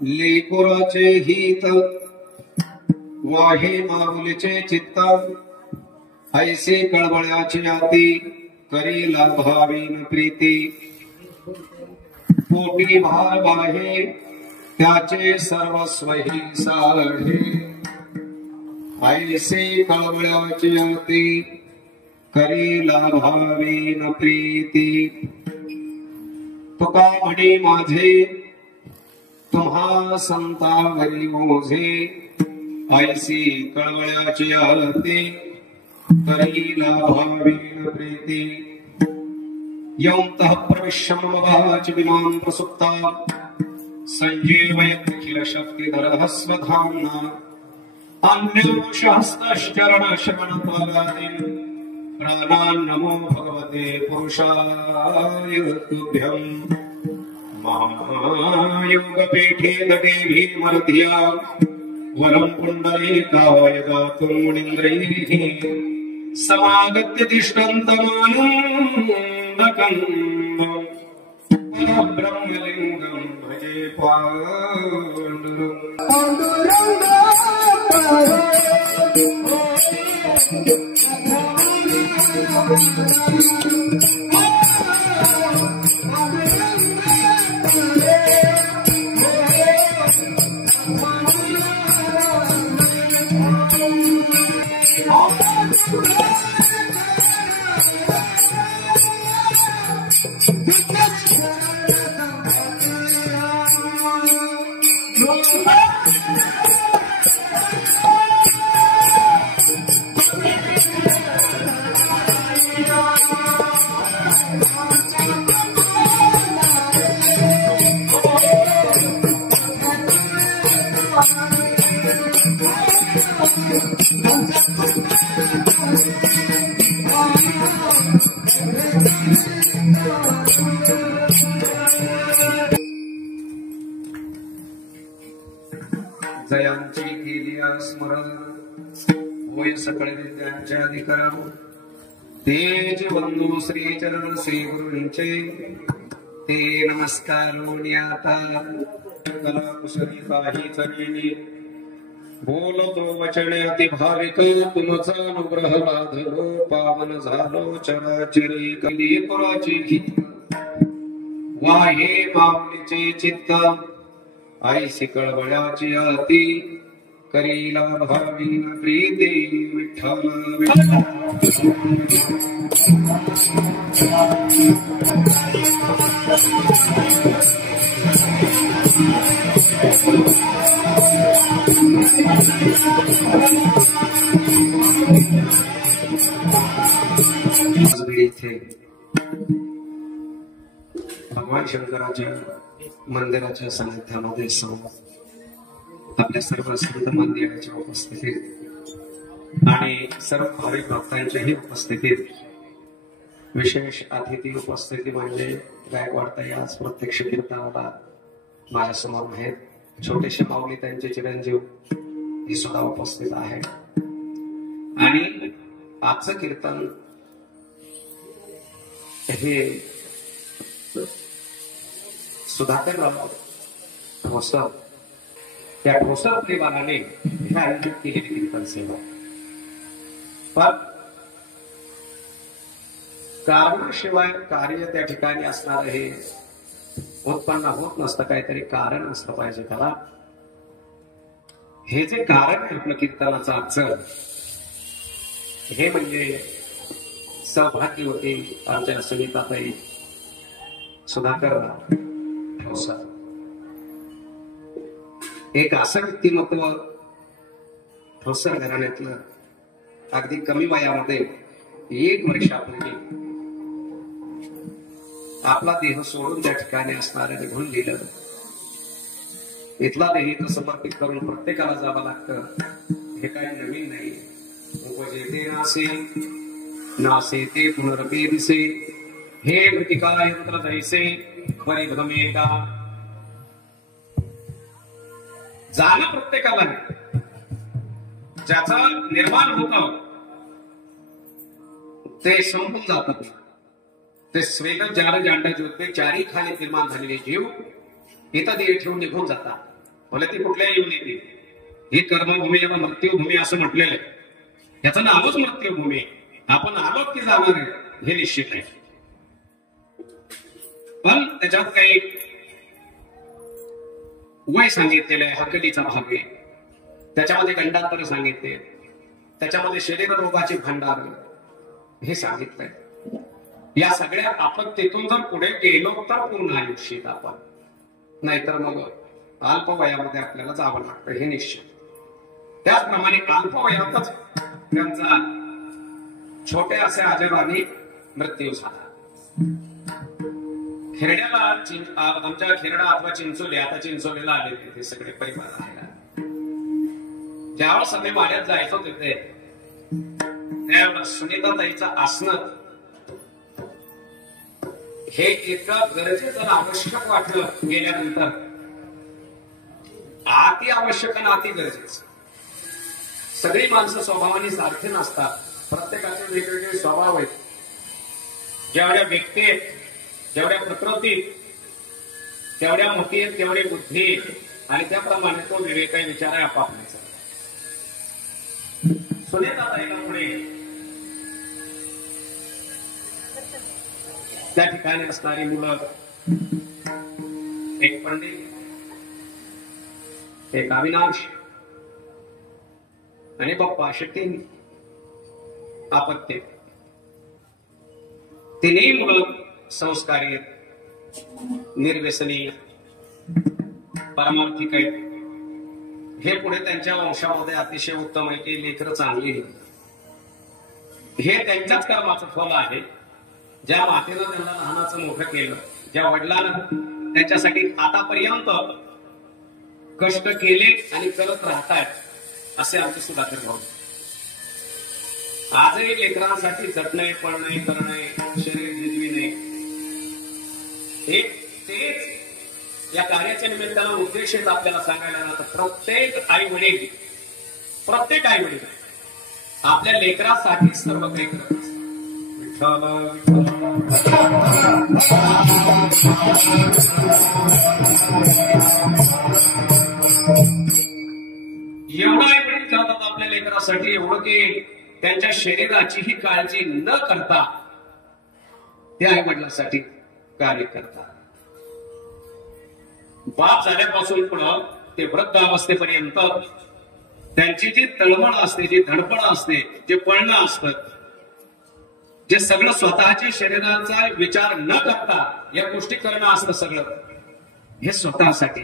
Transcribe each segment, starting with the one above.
लेकुराचे हित वाहे माऊलीचे चित्त ऐसे कळवळ्याची आती करीला भावीन प्रीती पोटी भार बाहे त्याचे सर्वस्वही साढे ऐसे कळवळ्याची आती करीला भावीन प्रीती तुका म्हणे माझे तुम्हा संतावरी ओझे ऐसी कळवळ्याची आरती करीला भावीन प्रीती यौंतः प्रविश्य मम वाचि विमां प्रसुप्ता संजीवयत्यखिल शक्तिधरः स्वधाम्ना अन्योषहस्तश्चरणश्रवणत्वगादीन् प्राणान् नमो भगवते पुरुषाय तुभ्यम् महायोगपीठे देवी मर्ध्या वरं पुण्डरीकाय गातुं मुनीन्द्रैः समागत्य तिष्ठन्तमानन्दकन्दम् ब्रह्मलिङ्गं भजे जयांची केली स्मरण होय सकळ विद्यांच्या अधिकरण तेज बंधू श्री चरण श्री गुरूंचे ते नमस्कार आता कला कुशली काही चरणी बोलतो वचने अति भाविक तुमचा अनुग्रह लाधलो पावन झालो चराचरी कली पुराची वाहे माऊलीचे चित्त ऐसी कळवळ्याची आरती करीला भावीन प्रीती विठ्ठल इथे भगवान शंकराच्या मंदिराच्या सानिध्यामध्ये आपल्या सर्व संत मंदिराच्या उपस्थितीत आणि सर्व भाविक भक्तांच्याही उपस्थितीत विशेष अतिथी उपस्थिती म्हणजे गायकवाडताई आज प्रत्यक्ष कीर्तनाला माझ्या समोर आहेत. छोटेसे माऊली त्यांचे चिरंजीव ही सुद्धा उपस्थित आहे आणि आजचं कीर्तन हे सुधाकरराव ठोसर त्या ठोसर परिवाराने हे आयोजित केलेली कीर्तन सेवा पण कारणाशिवाय कार्य त्या ठिकाणी असणार हे उत्पन्न होत नसतं. काहीतरी कारण असलं पाहिजे त्याला. हे जे कारण आहे आपलं कीर्तनाचं आजचं हे म्हणजे सौभाग्य होते आमच्या सुनीताताई सुधाकर ठोसर एक असं व्यक्तिमत्व ठोसर घराण्यातलं अगदी कमी वयामध्ये 1 वर्षापूर्वी आपला देह सोडून त्या ठिकाणी असणाऱ्या निघून गेलं. इथला देह तर समर्पित करून प्रत्येकाला जावं लागतं हे काही नवीन नाही. उपजेते नासे नासे ते पुनरपे दिसे हे मृतिका यंत्र दैसे परिभ्रमेता जाणं प्रत्येकाला ज्याचा निर्माण होत ते संपून जातात. ते स्वेद जार जांडा ज्योते चारी खाली निर्माण झालेले जीव इथं देह ठेवून निघून जातात. भले ती कुठल्याही येऊन येते. ही कर्मभूमी याला मृत्यूभूमी असं म्हटलेलं आहे. याचं नावच मृत्यूभूमी. आपण आलो की जाणार आहे हे निश्चित आहे. पण त्याच्यात काही वय सांगितलेलं आहे, हकलीचा भाग आहे. त्याच्यामध्ये गंडांतर सांगितले, त्याच्यामध्ये शरीर रोगाचे भांडार हे सांगितलंय. या सगळ्या आपत्तीतून जर पुढे गेलो तर पूर्ण आयुष्यात आपण, नाहीतर मग अल्प वयामध्ये आपल्याला जावं लागतं हे निश्चित. त्याचप्रमाणे अल्प वयातच त्यांचा छोट्या असे आजोबांनी मृत्यू झाला. खेरड्याला आमच्या खेरडा अथवा चिंचोली, आता चिंचोलीला आले ते सगळे परिवार राहायला. ज्यावेळेस सगळे वाड्यात जायचो तिथे त्यावेळेस सुनीताताईचं आसनं हे इतकं गरजेचं आवश्यक वाटलं गेल्यानंतर. अति आवश्यक आणि अति गरजेचं. सगळी माणसं स्वभावाने सारखे नसतात, प्रत्येकाचे वेगवेगळे स्वभाव आहेत. जेवढ्या व्यक्ती आहेत, जेवढ्या प्रकृती, तेवढ्या मोठी आहेत, तेवढी बुद्धी, आणि त्याप्रमाणे तो विवेकाने विचार आहे आपापल्याचा. सुनीताताईला पुढे त्या ठिकाणी असणारी मुलं, एक पंडित, एक अविनाश आणि बाप्पा, असे 3 अपत्य. तिन्ही मुलं संस्कारी आहेत, निर्व्यसनी, पारमार्थिक आहेत. हे पुढे त्यांच्या वंशामध्ये अतिशय उत्तम आहे की लेकरं चांगली आहेत. हे त्यांच्याच कर्माचं फल आहे. ज्या मातेनं त्यांना लहानाचं मोठं केलं, ज्या वडिलांना त्यांच्यासाठी आतापर्यंत कष्ट केले आणि करत राहतायत, असे आमचे सुधाकर भाऊ. आजही लेकरांसाठी झटणे, पळणे, करणे, शरीर भिजविणे, तेच या कार्याच्या निमित्तानं उद्देश आहेत आपल्याला सांगायला जातं. प्रत्येक आई वडील आपल्या लेकरासाठी सर्व काही करत असतात. एवढं आई वडील करतात आपल्या लेकरासाठी, एवढं की त्यांच्या शरीराचीही काळजी न करता त्या आई वडिलांसाठी कार्य करतात. बाप झाल्यापासून पुढं ते वृद्ध अवस्थेपर्यंत त्यांची जी तळमळ असते, जी धडपड असते, जे पळणं असतं, जे सगळं स्वतःच्या शरीराचा विचार न करता या गोष्टी करणं असतं, सगळं हे स्वतःसाठी.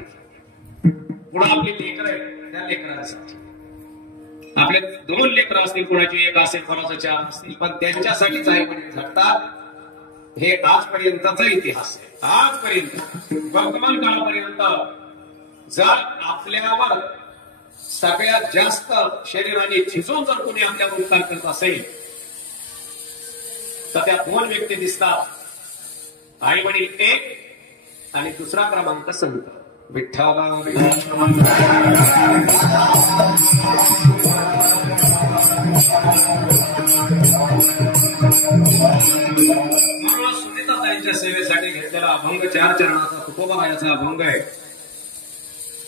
पुढं आपली लेकरं आहेत, त्या लेकरांसाठी. आपले 2 लेकरं असतील, कोणाची 1 असेल, कोणाचं 4 असतील, पण त्यांच्यासाठीच आई वडील झटतात. हे आजपर्यंतचा इतिहास आहे. आजपर्यंत वर्तमान काळापर्यंत जर आपल्यावर सगळ्यात जास्त शरीराने झिजून जर कोणी आपल्यावर उपकार करत असेल तर त्या 2 व्यक्ती दिसतात. आई वडील एक, आणि दुसरा क्रमांक संत विठ्ठल. सुनीताताईंच्या सेवेसाठी घेतलेला अभंग 4 चरणाचा तुकोबारायाचा अभंग आहे.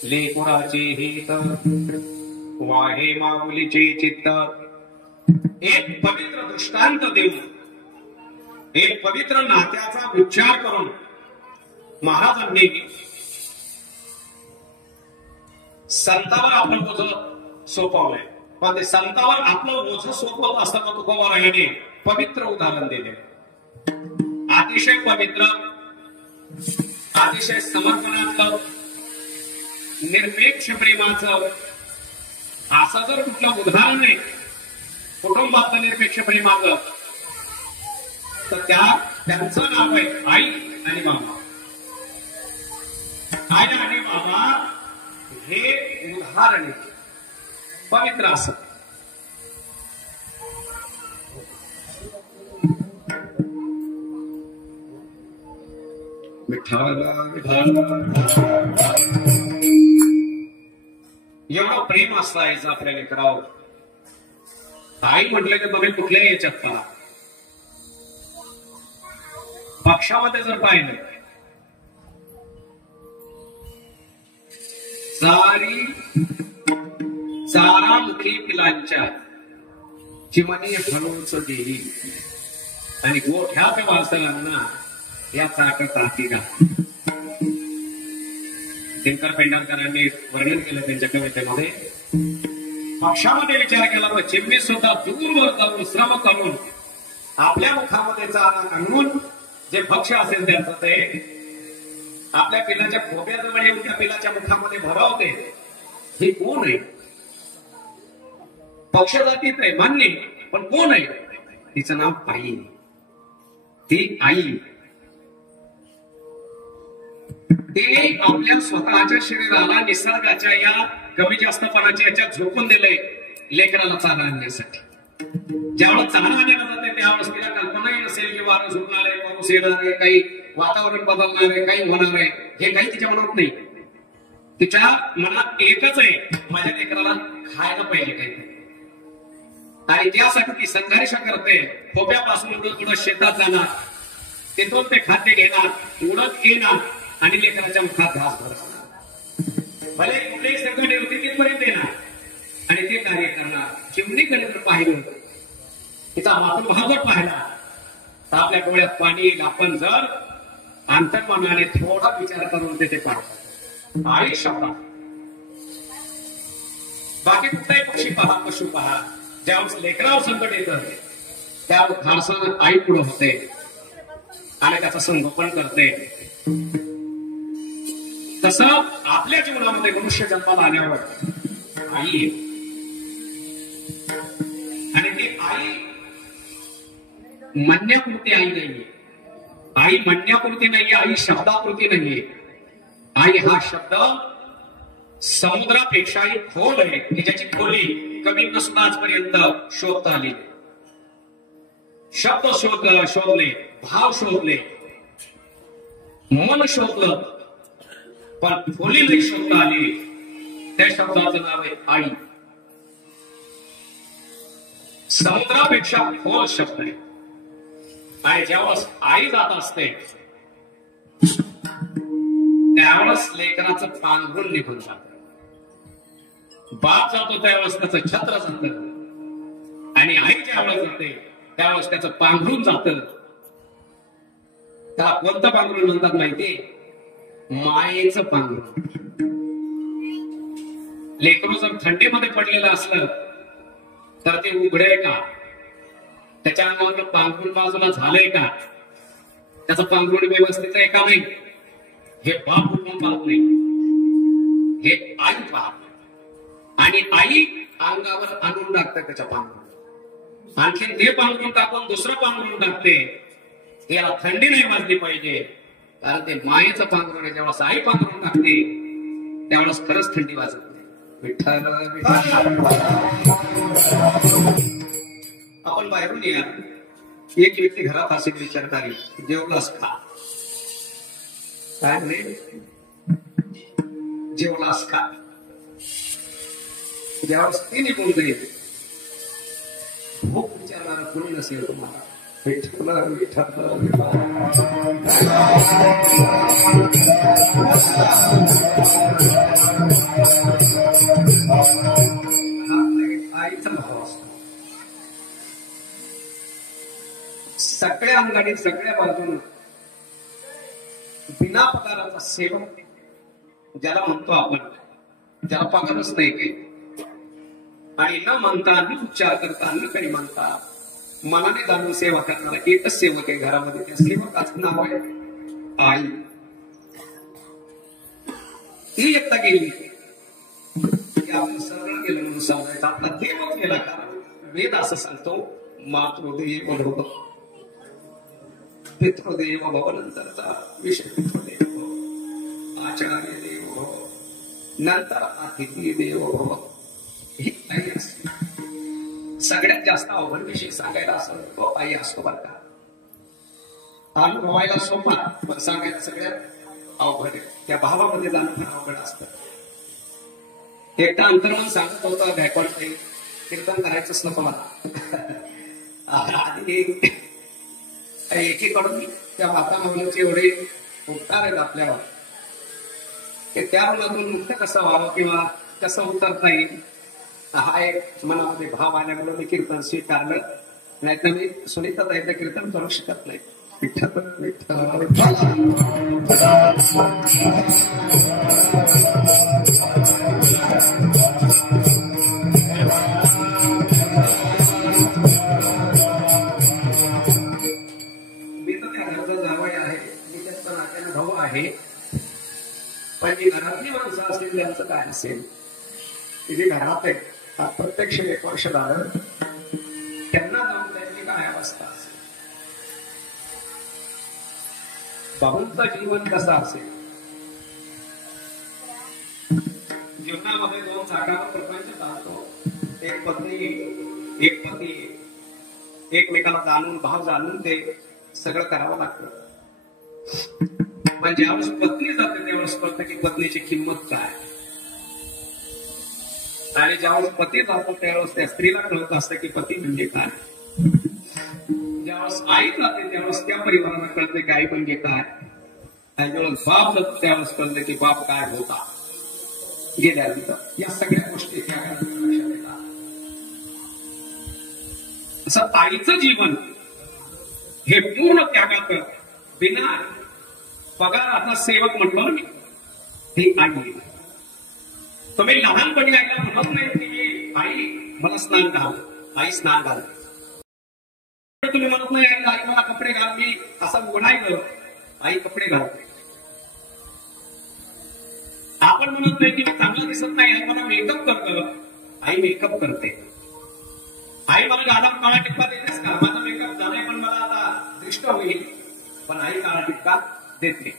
लेकुराचे हित वाहे माऊलीचे चित्त, एक पवित्र दृष्टांत देऊन, एक पवित्र नात्याचा विचार करून महाराजांनी संतावर आपलं ओझं सोपवलंय. पण ते संतावर आपलं ओझं सोपवत असताना तुकोबारायाने पवित्र उदाहरण दिले. अतिशय पवित्र, अतिशय समर्पणाचं, निरपेक्ष प्रेमाचं असं जर कुठलं उदाहरण आहे कुटुंबातलं निरपेक्ष प्रेमाचं, तर त्यांचं नाव आहे आई आणि बाबा. आई आणि बाबा हे उदाहरण आहे पवित्र असं. एवढं प्रेम असतं आईचं आपल्या लेकरावर. आई म्हटलं की तुम्ही कुठल्याही याच्यात पहा, पक्षामध्ये जर पाहिलं सारी चारामुखी पिलांच्या चिमणी हळूच देई आणि गोठ्यात वासरांना या चाकत हाती घाल. दिनकर पेंढारकरांनी वर्णन केलं त्यांच्या कवितेमध्ये. पक्षामध्ये विचार केला व चिमणी सुद्धा दूरवर जाऊन श्रम करून आपल्या मुखामध्ये चारा आणून जे भक्ष्य असेल त्याचं ते आपल्या पिलाच्या खोब्याजवळ येऊन त्या पिलाच्या मुखामध्ये भरावते. हे कोण आहे? पक्ष जातीत आहे मान्य, पण कोण आहे? तिचं नाव आई. ती आई ते आपल्या स्वतःच्या शरीराला निसर्गाच्या या कमी जास्तपणाच्या याच्यात झोपून दिलंय लेकराला चारा आणण्यासाठी. ज्यावेळेस चारा आणायला जाते त्यावेळेस तिला कल्पनाही नसेल की वारं सुटणार आहे, पाऊस येणार आहे, काही वातावरण बदलणार आहे, काही होणार आहे, हे काही तिच्या मनात नाही. तिच्या मनात एकच आहे, माझ्या लेकराला खायला पाहिजे काहीतरी. आणि त्यासाठी ती संघर्ष करते. खोप्यापासून उडत शेतात जाणार, तिथून ते खाद्य घेणार, उडत येणार आणि लेकराच्या मुखात घास भरणार. भले कुठेही संकट होती तिथपर्यंत येणार आणि ते कार्य करणार. चिमणीकडे जर पाहिलं, तिचा मातृभाव जर पाहिला तर आपल्या डोळ्यात पाणी येईल. आपण जर अंतर्मनाने थोडा विचार करून ते पाहतो. आई शब्द बाकी कुठलाही पक्षी पहा, पशु पहा, ज्यावेळेस लेकरावर संकट येतं त्यावेळेस खारसानं आई पुढे होते आणि त्याचं संगोपन करते. तसं आपल्या जीवनामध्ये मनुष्य जन्माला आल्यावर आई आहे. आणि ती आई म्हणण्यापुरती आई नाहीये. आई म्हणण्यापुरती नाहीये, आई शब्दापुरती नाहीये. आई हा शब्द समुद्रापेक्षाही खोल आहे की ज्याची खोली कमी नसून आजपर्यंत शोधता आली. शब्द शोधले, भाव शोधले, मन शोधलं, पण खोली नाही शोधता आली. त्या शब्दाचं नाव आहे आई. समुद्रापेक्षा खोल शब्द आहे. आणि ज्यावेळेस आई जात असते त्यावेळेस लेकराचं पांघरून निघून जात. बाप जातो त्यावेळेस त्याचं छत्र जात आणि आई ज्यावेळेस जाते त्यावेळेस त्याचं पांघरून जात. त्याला कोणतं पांघरून म्हणतात माहिती? मायेचं पांघरून. लेकरू जर थंडीमध्ये पडलेलं असलं तर ते उघडेल का? त्याच्या अंगावर पांघरून बाजूला झालंय का? त्याचं पांघरून व्यवस्थित आहे का नाही? हे बाप उठून पाहत नाही, हे आई पाहत. आणि आई अंगावर आणून टाकते त्याच्या पांघरून. आणखीन ते पांघरून टाकून दुसरं पांघरून टाकते. याला थंडी नाही वाजली पाहिजे, कारण ते मायेचं पांघरून आहे. जेव्हा आई पांघरून टाकते त्यावेळेस खरंच थंडी वाजत नाही. विठ्ठल आपण बाहेरून या. एक व्यक्ती घरात असेल विचारणारी, जेवलास का? काय नाही, जेवलास का? ज्यावेळेस ती निघून जाईल भूक विचारणारा कोणी नसेल तुम्हाला. विठ्ठल आईचा भाव असतो. सगळ्या अंगाने सगळ्या बाजून बिना पगाराचा सेवक ज्याला म्हणतो आपण, ज्याला पगारच नाही काही, आणि न म्हणता न उच्चार करता न काही म्हणता मनाने जाणून सेवा करणारा एकच सेवक आहे घरामध्ये. त्या सेवकाचं नाव आहे आई. ती एकदा गेली की आपण सरळ गेलं म्हणून सांगायचं. आपला देवच गेला, कारण वेद असं सांगतो मातृदेव भव, पितृदेव भव, नंतरचा विषय पितृदेव भव, आचार्य देव भव, नंतर अतिथी देव भव. ही आई असते. सगळ्यात जास्त अवघड विषय सांगायला असं तो आई असतो बरं का. अनुभवायला सोपा, पण सांगायला सगळ्यात अवघड आहे. त्या भावामध्ये जाणं फार अवघड असतं. एकटा अंतर्मन सांगत होता गायकवाड काही कीर्तन करायचंच नको मला. आणि एकीकडून त्या वातावरणाचे एवढे उपकार आहेत आपल्यावर की त्या मुलातून मुक्त कसं व्हावं किंवा कसं उतरता येईल, हा एक मनामध्ये भाव आल्यामुळे मी कीर्तन स्वीकारलं. नाहीतर मी सुनीताताईचं कीर्तन करू शकत नाही. विठ्ठल विठ्ठल भाऊ आहे, पण जी घरातली माणसं असतील त्यांचं काय असेल, की जे घरात आहेत प्रत्यक्ष 1 वर्ष झालं त्यांना जाऊन त्यांची काय अवस्था असेल, बाबूंचं जीवन कसं असेल. जीवनामध्ये 2 चाकावर प्रपंच चालतो. एक पत्नी एक पती एकमेकाला जाणून भाव जाणून ते सगळं करावं लागतं. पण ज्यावेळेस पत्नी जाते त्यावेळेस कळतं की पत्नीची किंमत काय, आणि ज्यावेळेस पती जातो त्यावेळेस त्या स्त्रीला कळत असतं की पती म्हणजे काय. ज्यावेळेस आई जाते त्यावेळेस त्या परिवाराला कळते की आई म्हणजे काय, आणि ज्यावेळेस बाप जातो त्यावेळेस कळतं की बाप काय होता गेल्यानंतर. या सगळ्या गोष्टी त्या लक्षात येतात. असं आईचं जीवन हे पूर्ण त्यागात बिना पगाराचा सेवक म्हणतो ना मी, ही आई. तुम्ही लहानपणी आईला म्हणत नाही की आई मला स्नान घाल, आई स्नान घाल. तुम्ही म्हणत नाही आईला आई मला कपडे घाल, मी असं उघडायचं आई कपडे घालते. आपण म्हणत नाही की मी चांगलं दिसत नाही आई मला मेकअप करतं, आई मेकअप करते. आई मला गालात काळा टिप्पा देतेस का, माझा मेकअप झालाय पण मला आता दृष्ट होईल, पण आई काळा टिप्पा देते.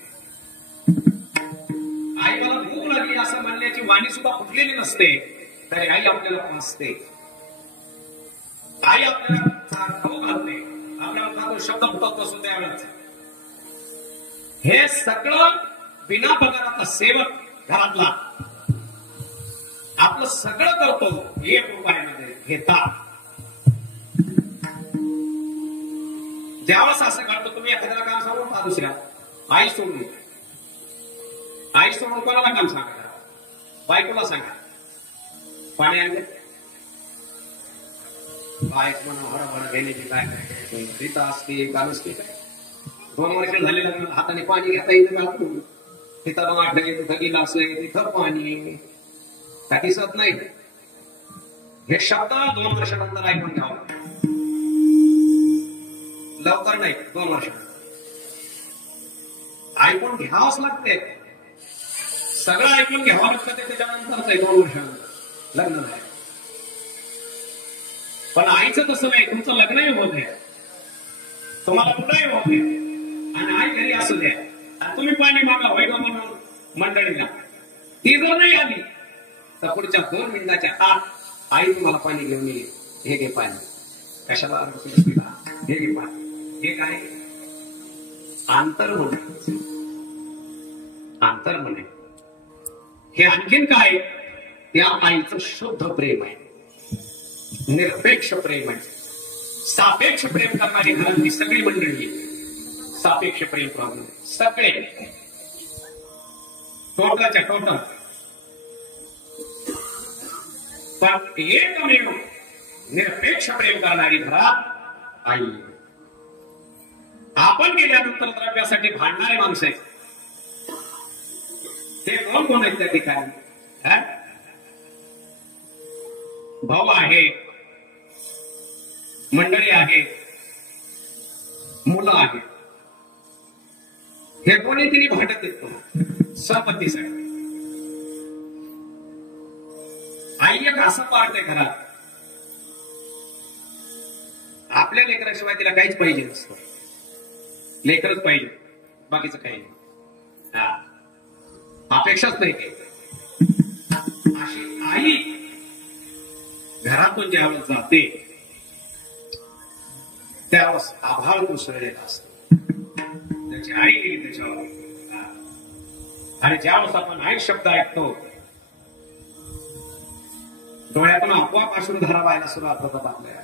आई मला भूक लागली असं म्हणण्याची वाणी सुद्धा फुटलेली नसते, तरी आई आपल्याला पासते. आई आपल्याला खाऊ घालते, आपल्याला शब्द फुटत नसतो त्यावेळेस. हे सगळं बिना पगाराचा सेवक घरातला आपलं सगळं करतो. हे उपायामध्ये घेतात. ज्यावेळेस असं काढतो तुम्ही एखाद्याला काम सांगून पहा, दुसऱ्या आई सोडून कोणाला काम सांगा, बायकोला सांगा पाणी आणले, बायक म्हणा हरभरा घेण्याची काय काय रीता असते काल असते काय. 2 वर्ष झाले लग्न, हाताने पाणी घेता येईल का, तिथं वाटलं तिथं गेलं असं तिथं पाणी का दिसत नाही. हे शब्द 2 वर्षानंतर ऐकून घ्यावं, लवकर नाही 2 वर्ष ऐकून घ्यावंच लागते. सगळं ऐकून घ्यावं लागतं ते त्याच्यानंतरच आहे. 2 वर्षानंतर लग्न नाही. पण आईचं तसं नाही. तुमचं लग्नही होत आहे, तुम्हाला कुठंही होत आहे, आणि आई घरी असू द्या आणि तुम्ही पाणी मागा व्हायला म्हणून मंडळीला, ती जर नाही आली तर पुढच्या 2 मिनिटाच्या आत आई तुम्हाला पाणी घेऊन येईल. हे घे पाणी, कशाला हे घे पाणी. हे काय आंतर म्हणे. हे आणखीन काय, त्या आईचं शुद्ध प्रेम आहे, निरपेक्ष प्रेम आहे. सापेक्ष प्रेम करणारी घरातली सगळी मंडळी सापेक्ष प्रेम करणार, सगळे टोटलच्या टोटल. पण एकमेव निरपेक्ष प्रेम करणारी घरात आई. आपण गेल्यानंतर द्रव्यासाठी भांडणारे माणसं आहेत, ते कोण आहेत त्या ठिकाणी. भाऊ आहे, मंडळी आहे, मुलं आहेत, हे कोणी तिने भांडत येतो संपत्तीसाठी. आई एक असं पार्ट आहे घरात, आपल्या लेकराशिवाय तिला काहीच पाहिजे नसतं. लेकरच पाहिजे, बाकीचं काही नाही. अपेक्षाच नाही काही. अशी आई घरातून ज्यावेळेस जाते त्यावेळेस आभाळ कोसळलेला असतो. त्याची आई गेली त्याच्यावर, आणि ज्यावेळेस आपण आई शब्द ऐकतो डोळ्यातून आपोआप अश्रुधारा व्हायला सुरुवात होतात आपल्याला.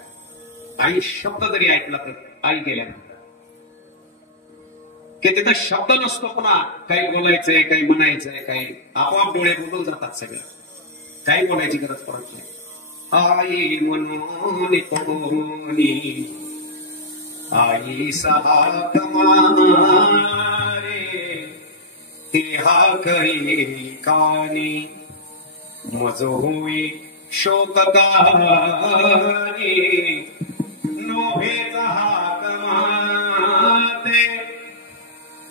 आई शब्द जरी ऐकला तर आई गेल्यानंतर की तिथं शब्द नसतो, पुन्हा काही बोलायचंय, काही म्हणायचंय, काही आपोआप डोळे बोलून जातात सगळं, काही बोलायची गरज पडत नाही. आई म्हणून कोणी आई सहा कमारे तेहा काही कानी मज होई शोककारी नोभे हाक माते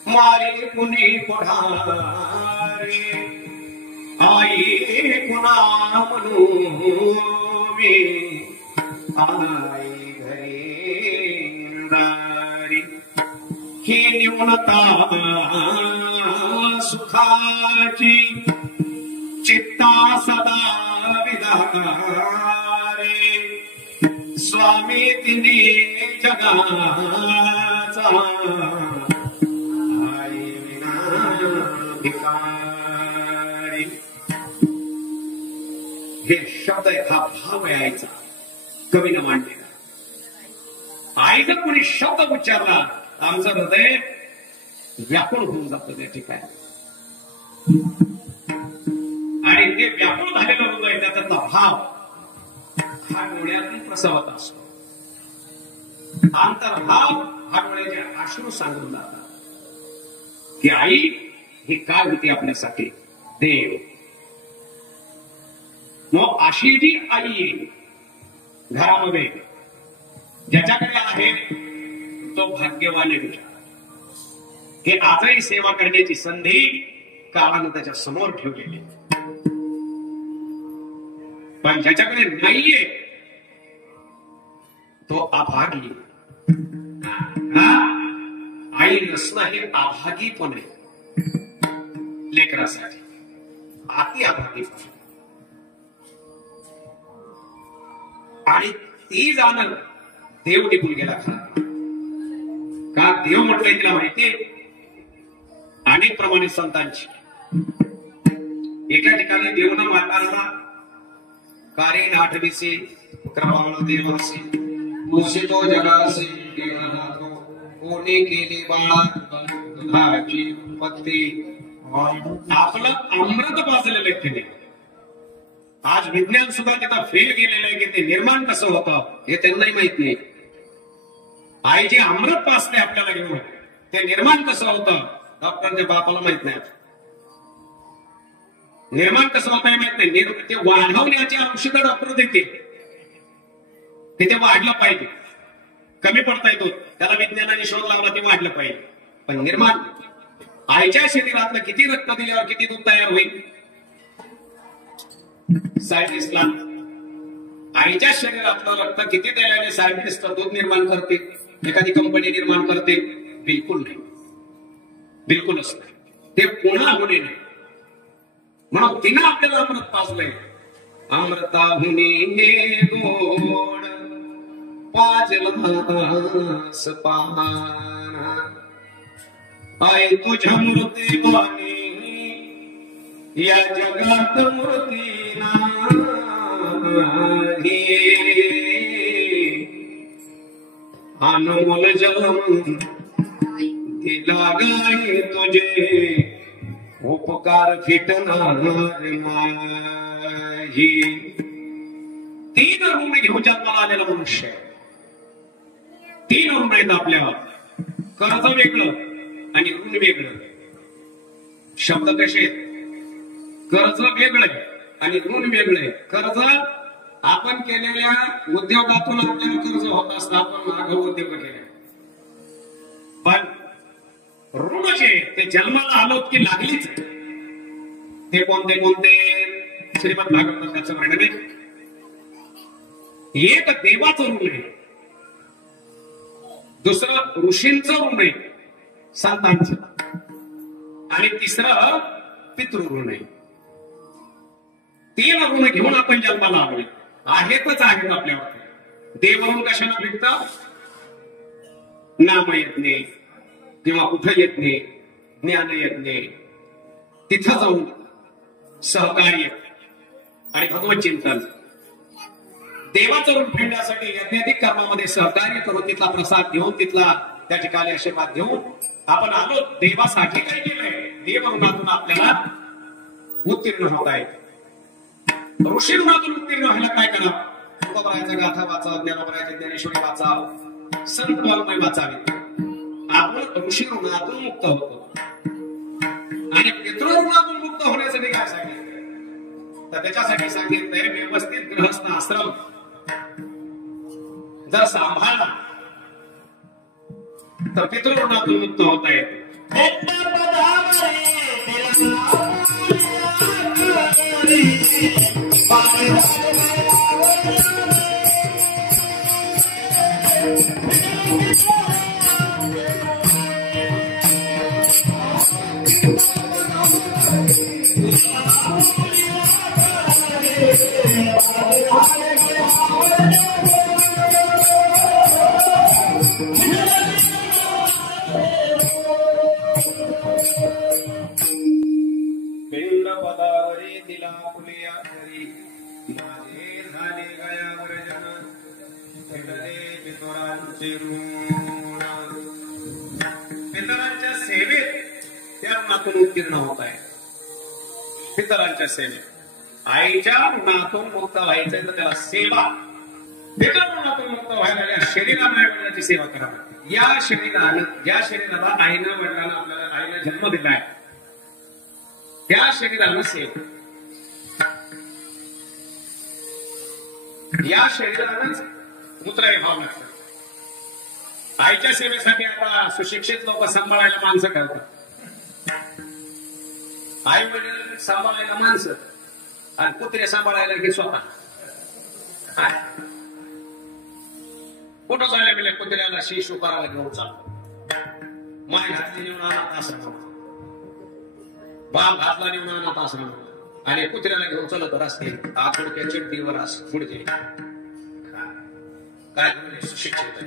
मारी कुणी पुढारे आई कुणा म्हणू मी आई घरी ही न्यूनता सुखाची चित्ता सदा विधारे स्वामी तिने जगाचा आई विना भिकारी. हे शब्द हा भाव यायचा कवीनं मांडलेला. आई जर कोणी शब्द उच्चारला आमचं हृदय व्याकुळ होऊन जातं त्या ठिकाणी, आणि ते व्याकुळ झालेलं हृदय त्याचा भाव हा डोळ्यातून प्रसवत असतो. अंतर्भाव हा डोळ्याचे अश्रू सांगून जातात की आई ही काय होती आपल्यासाठी देव. मग अशी जी आई घरामध्ये ज्याच्याकडे आहे तो भाग्यवान आहे. हे आजही सेवा करण्याची संधी काळानं त्याच्या समोर ठेवलेली. पण ज्याच्याकडे नाहीये तो अभागी. आई नसणं हे अभागीपण आहे लेकरासाठी, अति अभागीपण. आणि ती जाणं देव टिकून गेला खरा. का देव म्हटलंय तिला माहितीये अनेक प्रमाणे संतांची. एका ठिकाणी देवना मातांना कारे आठवीसी कृपाळ देवासी मोसितो जगासी कोणी केली बाळा दुधाची उत्पत्ती. आपलं अमृत पाजलेलं आहे तिने. आज विज्ञान सुद्धा तिथं फेल गेलेलं आहे की ते निर्माण कसं होतं हे त्यांनाही माहित नाही. आई जे अमृत पाजते आपल्याला घेऊन ते निर्माण कसं होतं डॉक्टरच्या बापाला माहित नाही. निर्माण कसं होतं हे माहित नाही. ते वाढवण्याची औषधं डॉक्टर देते. ते वाढलं पाहिजे, कमी पडता येतो त्याला विज्ञानाने शोध लावला ते वाढलं पाहिजे. पण निर्माण आईच्या शरीरातलं किती रक्त दिल्यावर किती दूध तयार होईल. सायंटिस्टला आईच्या शरीरातलं रक्त किती दिल्याने सायंटिस्ट दूध निर्माण करते, एखादी कंपनी निर्माण करते? बिलकुल नाही, बिलकुलच नाही. ते पुन्हा होणे नाही. म्हणून तिनं आपल्याला अमृत पाजलंय. अमृताहुनी गोड पाजलास पाना आई तुझ्या मूर्ती बानी या जगात मूर्ती नाही. अनमोल जन्म दिला गाई तुझे उपकार फिटणार नाही. तीन ऋण घेऊन जन्माला आलेला मनुष्य. तीन ऋण आहेत आपल्यावर. कर्ज वेगळं आणि ऋण वेगळं. शब्द कसे आहेत? कर्ज वेगळं आणि ऋण वेगळं. कर्ज आपण केलेल्या उद्योगातून आपल्याला कर्ज होत असतं, आपण मागव उद्योग केले. पण ऋण जे ते जन्माला आलो की लागलीच. ते कोणते कोणते श्रीमद भागवतात त्याचं वर्णन आहे. एक देवाचं ऋण आहे, दुसरं ऋषींचं ऋण आहे संतांचं, आणि तिसरं पितृऋण आहे. तीन ऋण घेऊन आपण जन्माला आलोय. आहेतच आहेत आपल्यावर. देवऋण कशाला भेटतं? नाम येत नाही किंवा कुठं येत नाही, ज्ञान येत नाही. तिथं जाऊन सहकार्य आणि भगवत चिंतन. देवाचं ऋण फेडण्यासाठी यज्ञाधिक कर्मामध्ये सहकार्य करून तिथला प्रसाद घेऊन तिथला त्या ठिकाणी आशीर्वाद घेऊन आपण आलो. देवासाठी काय केलंय? देवऋणातून आपल्याला उत्तीर्ण होत आहे. ऋषी ऋणातून उत्तीर्ण व्हायला काय करा? तुकोबारायचा गाथा वाचा, ज्ञानोबारायची ज्ञानेश्वरी वाचा, संत वाङ्मय वाचावे. आपण ऋषी ऋणातून मुक्त होतो. आणि पितृऋणातून मुक्त होण्यासाठी काय सांगितलं? तर त्याच्यासाठी सांगितलंय व्यवस्थित गृहस्थ आश्रम जर सांभाळला तर पितृऋणातून मुक्त होता येते. पितरांच्या सेवेत त्या ऋणातून उत्तीर्ण होत आहे. पितरांच्या सेवेत आईच्या ऋणातून मुक्त व्हायचं तर त्याला सेवा, पितर ऋणातून मुक्त व्हायला या शरीराची सेवा करावी. या शरीरानं, ज्या शरीराला आईनं वडिलांना आपल्याला आईनं जन्म दिलाय त्या शरीरानं सेवा, या शरीरानंच मूत्र भाव लागतात. आईच्या सेवेसाठी आता सुशिक्षित लोक सांभाळायला माणसं करतात. आई वडील सांभाळायला माणसं आणि कुत्रे सांभाळायला की स्वतः. कुठं जायला गेले कुत्र्याला शिशू करायला घेऊन चालतो. माय घातली नेऊन अनाथ आश्रम, बाप घातला नेऊन अनाथ आश्रम आणि कुत्र्याला घेऊन चलत रस्ते आखोडक्या चिठ्ठीवर पुढचे काय सुशिक्षित आहे.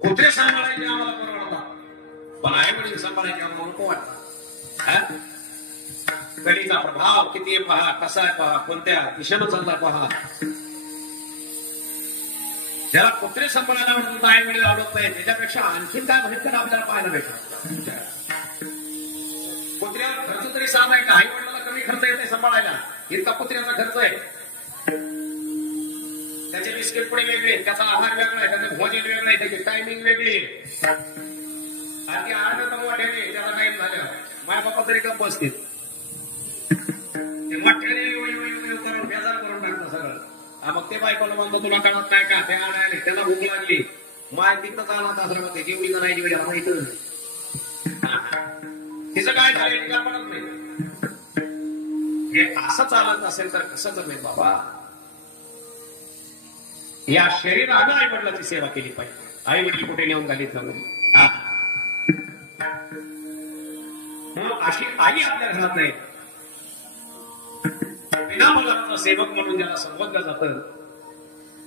कुत्रे सांभाळायचे आम्हाला परवडतात पण आई वडील सांभाळायचे आम्हाला नको वाटतं. कलीचा प्रभाव किती आहे पहा, कसा आहे पहा, कोणत्या दिशेनं चालला पहा. ज्याला कुत्रे सांभाळायला म्हणतो आई वडील आवडत नाही त्याच्यापेक्षा आणखीन काय भयंकर आपल्याला पाहायला भेटत. कुत्र्यावर खर्च तरी साधा आहे का? आई वडिलांना कमी खर्च येते सांभाळायला, इतका कुत्र्याचा खर्च आहे. त्याचे बिस्किट पुढे वेगळे, त्याचा आहार वेगळा आहे, त्याचं भोजन वेगळं आहे, त्याची टायमिंग वेगळी आहे. आणि आठ मोठ्याने त्याला टाइम झालं माझ्या बाप्पा तरी गप्प असतील. मोठ्याने करून बेजार करून टाकतं सगळं. मग ते बायकोला म्हणतो तुला कळत नाही का? त्या आणायला त्याला भूक लागली माय तिथं जाणार आश्रमात जेवढी करायची वेळ माहिती तिचं काय झालं कल्पनाच नाही. हे असं चालत असेल तर कसं जमेल बाबा? या शरीरानं आई वडिलांची सेवा केली पाहिजे. आई वडील कुठे नेऊन घालीत म्हणून अशी आई आपल्या घरात नाही. विनामूल्य सेवक म्हणून ज्याला संबोधलं जातं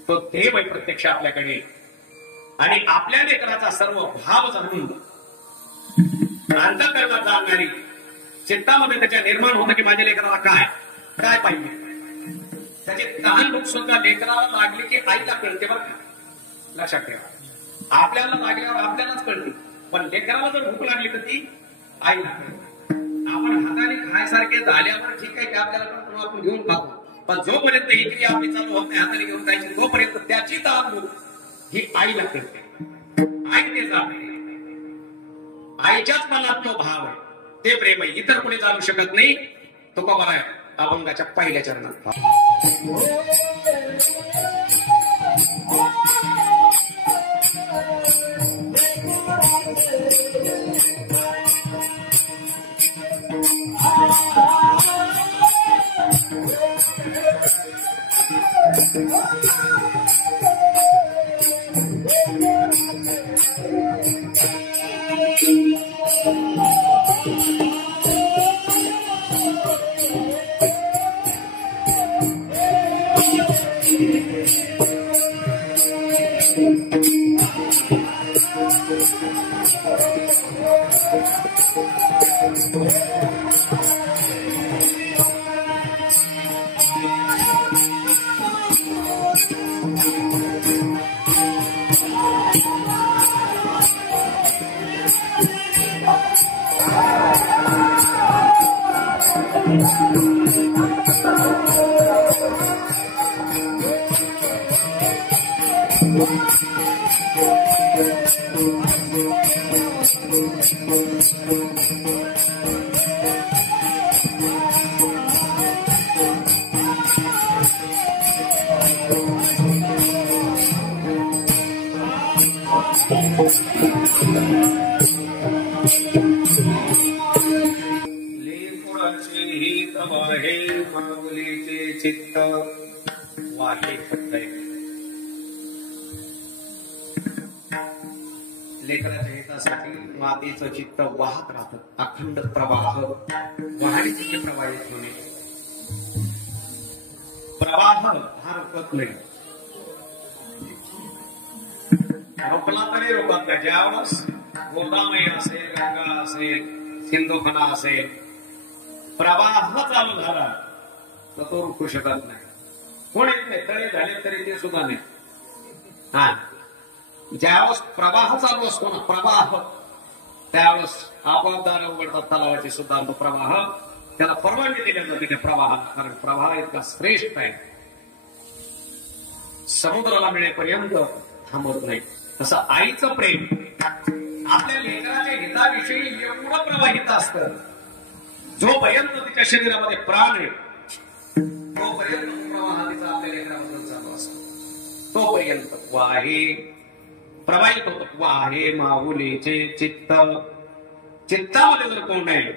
तो देव आहे प्रत्यक्ष आपल्याकडे. आणि आपल्या लेकराचा सर्व भाव जाणून अंतःकरणात जाणणारी चित्तामध्ये त्याच्या निर्माण होतं की माझ्या लेकराला काय काय पाहिजे. त्याचे लहान लोक सुद्धा लेकराला लागले की आईला कळते बरं का, लक्षात ठेवा. आपल्याला लागल्यावर आपल्यालाच कळते पण लेकराला जर भूक लागली तर ती आईला कळते. आपण हाताने खायसारखे झाल्यावर ठीक आहे की आपल्याला आपण घेऊन खातो पण जोपर्यंत ही क्रिया आपली चालू होत नाही हाताने घेऊन जायची तोपर्यंत त्याची ताप ही आईला कळते. आई ते जाते. आईच्याच मनात तो भाव आहे, ते प्रेम आहे, इतर कोणी जाणू शकत नाही. तो का बरा आहे अभंगाच्या पहिल्या चरणात. चित्त वाहे लेकराच्या हितासाठी मातेचं चित्त वाहत राहतं. अखंड प्रवाह वाहणीचे प्रवाहित होणे. प्रवाह हा रोखत नाही. रोखला तरी रोखत नाही. ज्यावेळेस गोदावरी असेल, गंगा असेल, सिंधुफणा असेल, प्रवाह चालू झाला तर तो रोखू शकत नाही. कोण येत नाही. तळी झाले तरी ते सुद्धा नाही. हा, ज्यावेळेस प्रवाह चालू असतो ना, प्रवाह, त्यावेळेस आपोआप दार उघडतात तलावाचे सुद्धा. तो प्रवाह त्याला परवानगी दिली जाते त्या प्रवाहाला. कारण प्रवाह इतका श्रेष्ठ आहे, समुद्राला मिळेपर्यंत थांबत नाही. तसं आईचं प्रेम आपल्या लेकराच्या हिताविषयी एवढं प्रवाहित असतं. जोपर्यंत तिच्या शरीरामध्ये प्राण आहे तोपर्यंत प्रवाह तिचा आपल्या लेकराबद्दल चालू असतो. तोपर्यंत वाहे प्रवाहित होत. वाहे माऊलीचे चित्त. चित्तामध्ये जर कोण नाही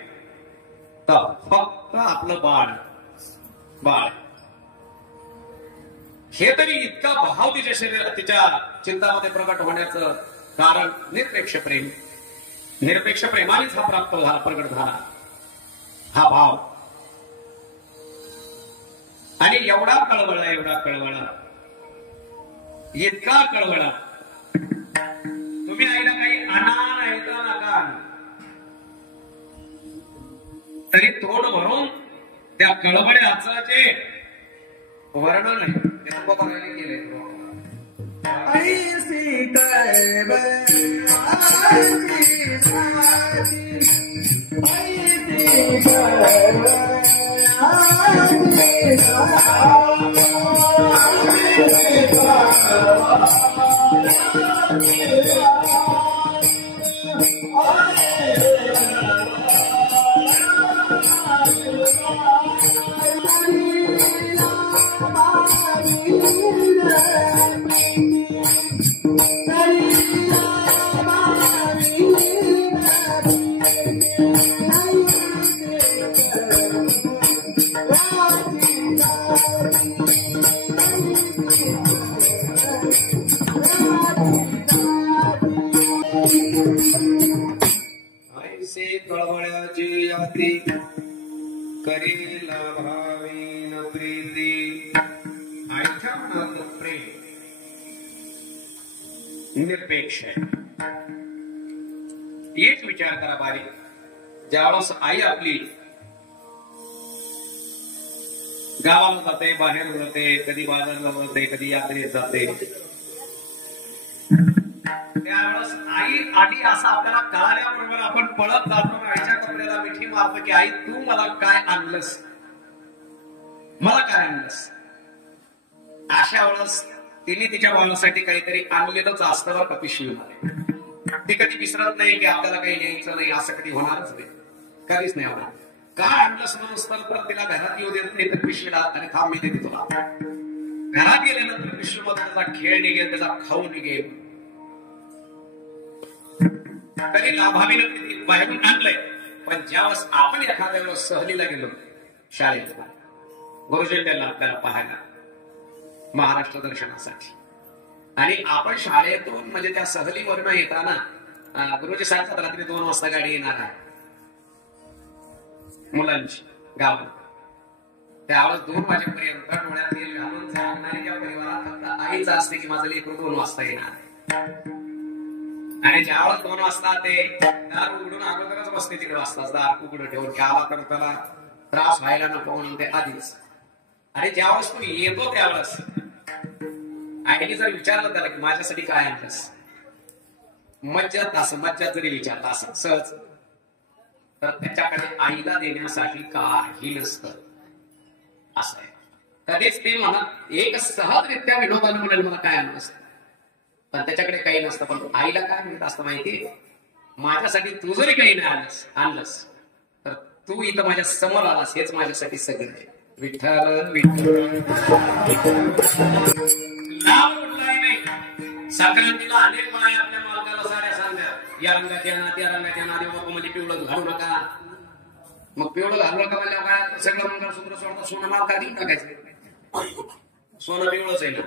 तर फक्त आपलं बाळ बाळ हे तरी इतका भाव तिच्या शरीरात तिच्या चित्तामध्ये प्रकट होण्याचं कारण निरपेक्ष प्रेम. निरपेक्ष प्रेमानेच हा प्राप्त झाला, प्रकट झाला हा भाव. आणि एवढा कळवळा, एवढा कळवळा, इतका कळवळा. तुम्ही आईला काही आणा नाही तर नका तरी तोंड भरून त्या कळवळ्याचं जे वर्णन आहे ते तुकोबाराने केले. कळवळ्याची यात्री करेला भावीन प्रीती. आईच्या मनात प्रेम निरपेक्ष आहे. एक विचार करा बारी. ज्यावेळेस आई आपली गावाला जाते, बाहेर जाते, कधी बाजारला जाते, कधी यात्रेत जाते, त्यावेळेस आई आधी असं आपल्याला कळाल्याबरोबर आपण पळत जातो. आईच्या कपड्याला मिठी मारतो की आई तू मला काय आणलंस, मला काय आणलंस. अशा वेळेस तिने तिच्या बाळासाठी काहीतरी आणलेलंच असतं बरं का पिशवीमध्ये. ती कधी विसरत नाही की आपल्याला काही न्यायचं नाही, असं कधी होणारच नाही, कधीच नाही होणार. काय आणलंस म्हणून तर तिला घरात येऊ देत नाही तर पिशवीला आणि थांब मी देते तुला. घरात गेल्यानंतर पिशवीमध्ये त्याचा खेळ निघेल, त्याचा खाऊ निघेल. तरी लाभावीनं बाहेरून आणलंय. पण ज्यावेळेस आपण एखाद्या वेळेस सहलीला गेलो शाळेत, गुरुजन आपल्याला पाहायला महाराष्ट्र दर्शनासाठी, आणि आपण शाळेतून म्हणजे त्या सहलीवरनं येताना गुरुजी सांगतात रात्री 2 वाजता गाडी येणार आहे मुलांची गावात. त्यावेळेस 2 वाजेपर्यंत डोळ्यात तेल घालून जागणारी त्या परिवारात फक्त आईच असते की माझं लेकरू 2 वाजता येणार. आणि ज्यावेळेस 2 वाजता ते दार उघडून अगोदरच बसते तिकडे वाजता दार उघडं ठेवून की आला तर त्याला त्रास व्हायला नको म्हणून ते आधीच. आणि ज्यावेळेस तू येतो त्यावेळेस आईने जर विचारलं त्याला की माझ्यासाठी काय आणलंस, मज्जात जरी विचारला असं सहज, तर त्याच्याकडे आईला देण्यासाठी काही नसतं. असं आहे. कधीच ते म्हणत एक सहजरित्या विनोदानं म्हणेल मला काय आणलं असतं, पण त्याच्याकडे काही नसतं. पण आईला काय म्हणत असतं माहिती, माझ्यासाठी तू जरी काही नाही आणलंस तर तू इथं माझ्या समोर आलास हेच माझ्यासाठी सगळं आहे. विठ्ठल विठ्ठल नाव कुठलाही नाही. संक्रांतीला अनेक बाया आपल्या मालकाला साड्या सांगल्या, या रंगात येणार त्या रंगात येणार, बाबा म्हणजे पिवळं घालू नका. मग पिवळं घालू नका म्हणजे काय, सगळं मंगळसूत्र सोडता सोनं मालका देऊन टाकायचं. सोनं पिवळंच आहे ना,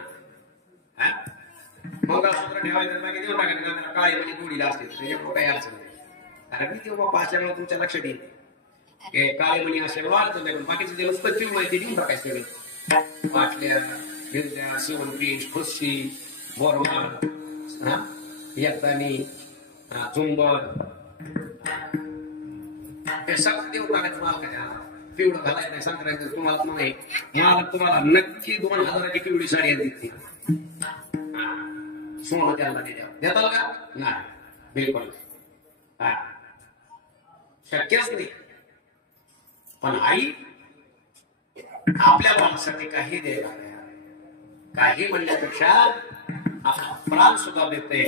मंगळसूत्र ठेवायचं बाकी देऊन टाकायचं. त्याला काळी म्हणजे गोडीला असते त्याच्यामुळे काही अडचण नाही. कारण मी तेव्हा पाचल्यामुळे तुमच्या लक्षात येईल काळे मणी असेल वाढत नाही, पण बाकीचं जे नुसतं पिवळं आहे ते देऊन टाकायचं सगळं. पाटल्या गिरल्या शिवणपीठ खुशी बोरमाळ येतानी झुंबर हे सगळं देऊन टाकायचं मालकाच्या. पिवळं घालायचं नाही संक्रांती तुम्हाला नाही, मालक तुम्हाला नक्की 2000ची पिवळी साडी देते. सोनं त्याला देताल का? नाही, बिलकुल शक्यच नाही. पण आई आपल्या बाळासाठी काही द्यायला काही म्हणण्यापेक्षा आपला प्राण सुद्धा देते,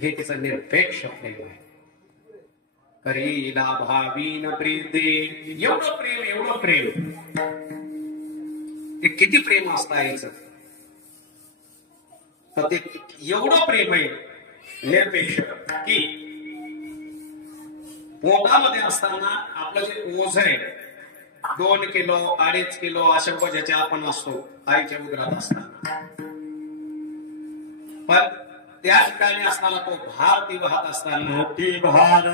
हे तिचं निरपेक्ष प्रेम आहे. करीला भावीन प्रीती, एवढं प्रेम एवढं प्रेम. ते किती प्रेम असतं आईचं, तर ते एवढं प्रेम आहे निरपेक्ष की पोटामध्ये असताना आपलं जे ओझ आहे 2 किलो 2.5 किलो अशा वजनाचे आपण असतो आईच्या उदरात असताना, पण त्या ठिकाणी असताना तो भार ती वाहत असताना ती भार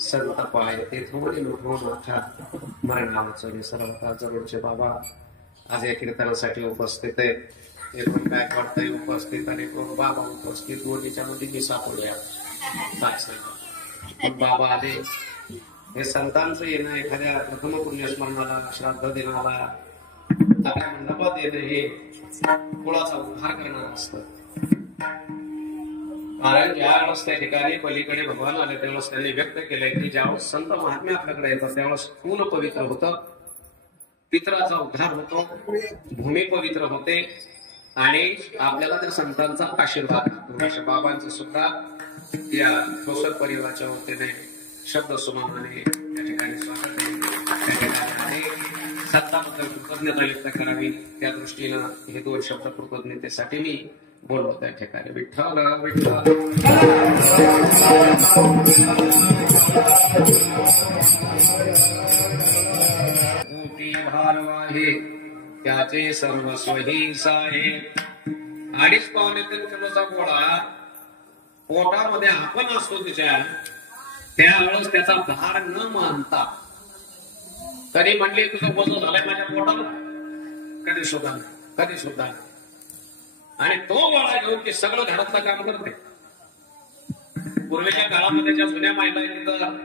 संत पाय ते थोडे मोठा मरणावाचो सर्वता जरूरचे बाबा आज या कीर्तनासाठी उपस्थित आहे. एकूण काय वाटतंय उपस्थित आणि बाबा उपस्थित दोन्हीच्या मध्ये मी सापडूया. पण बाबा आले, हे संतांचं येणं एखाद्या प्रथम पुण्यस्मरणाला श्राद्ध दिनाला आपल्या मंडपात येणं हे कुळाचा उद्धार करणार असतं. कारण ज्यावेळेस त्या ठिकाणी पलीकडे भगवान आले त्यावेळेस त्यांनी व्यक्त केलंय की ज्यावेळेस संत महात्म्य आपल्याकडे येतात त्यावेळेस पूर्ण पवित्र होतं, पितराचा उद्धार होतो, भूमी पवित्र होते आणि आपल्याला त्या संतांचा आशीर्वाद मिळतो. बाबांचं सुद्धा या ठोसर परिवाराच्या वतीने शब्द सुमानाने त्या ठिकाणी स्वागत आहे. संतांबद्दल कृतज्ञता व्यक्त करावी त्या दृष्टीनं हे 2 शब्द कृतज्ञतेसाठी मी बोललो त्या ठिकाणी. विठ्ठल विठ्ठल मोठी भारवाहे त्याचे सर्वस्व ही साहे. 2.5 पावणे 3 किलोचा गोळा पोटामध्ये आपण असतो तिच्या, त्यावेळेस त्याचा भार न मानता कधी म्हणले तुझं वजन झालंय माझ्या पोटाला, कधी सुद्धा आणि तो गोळा घेऊन ते सगळं घरातलं काम करते. पूर्वीच्या काळामध्ये ज्या जुन्या महिला तिथं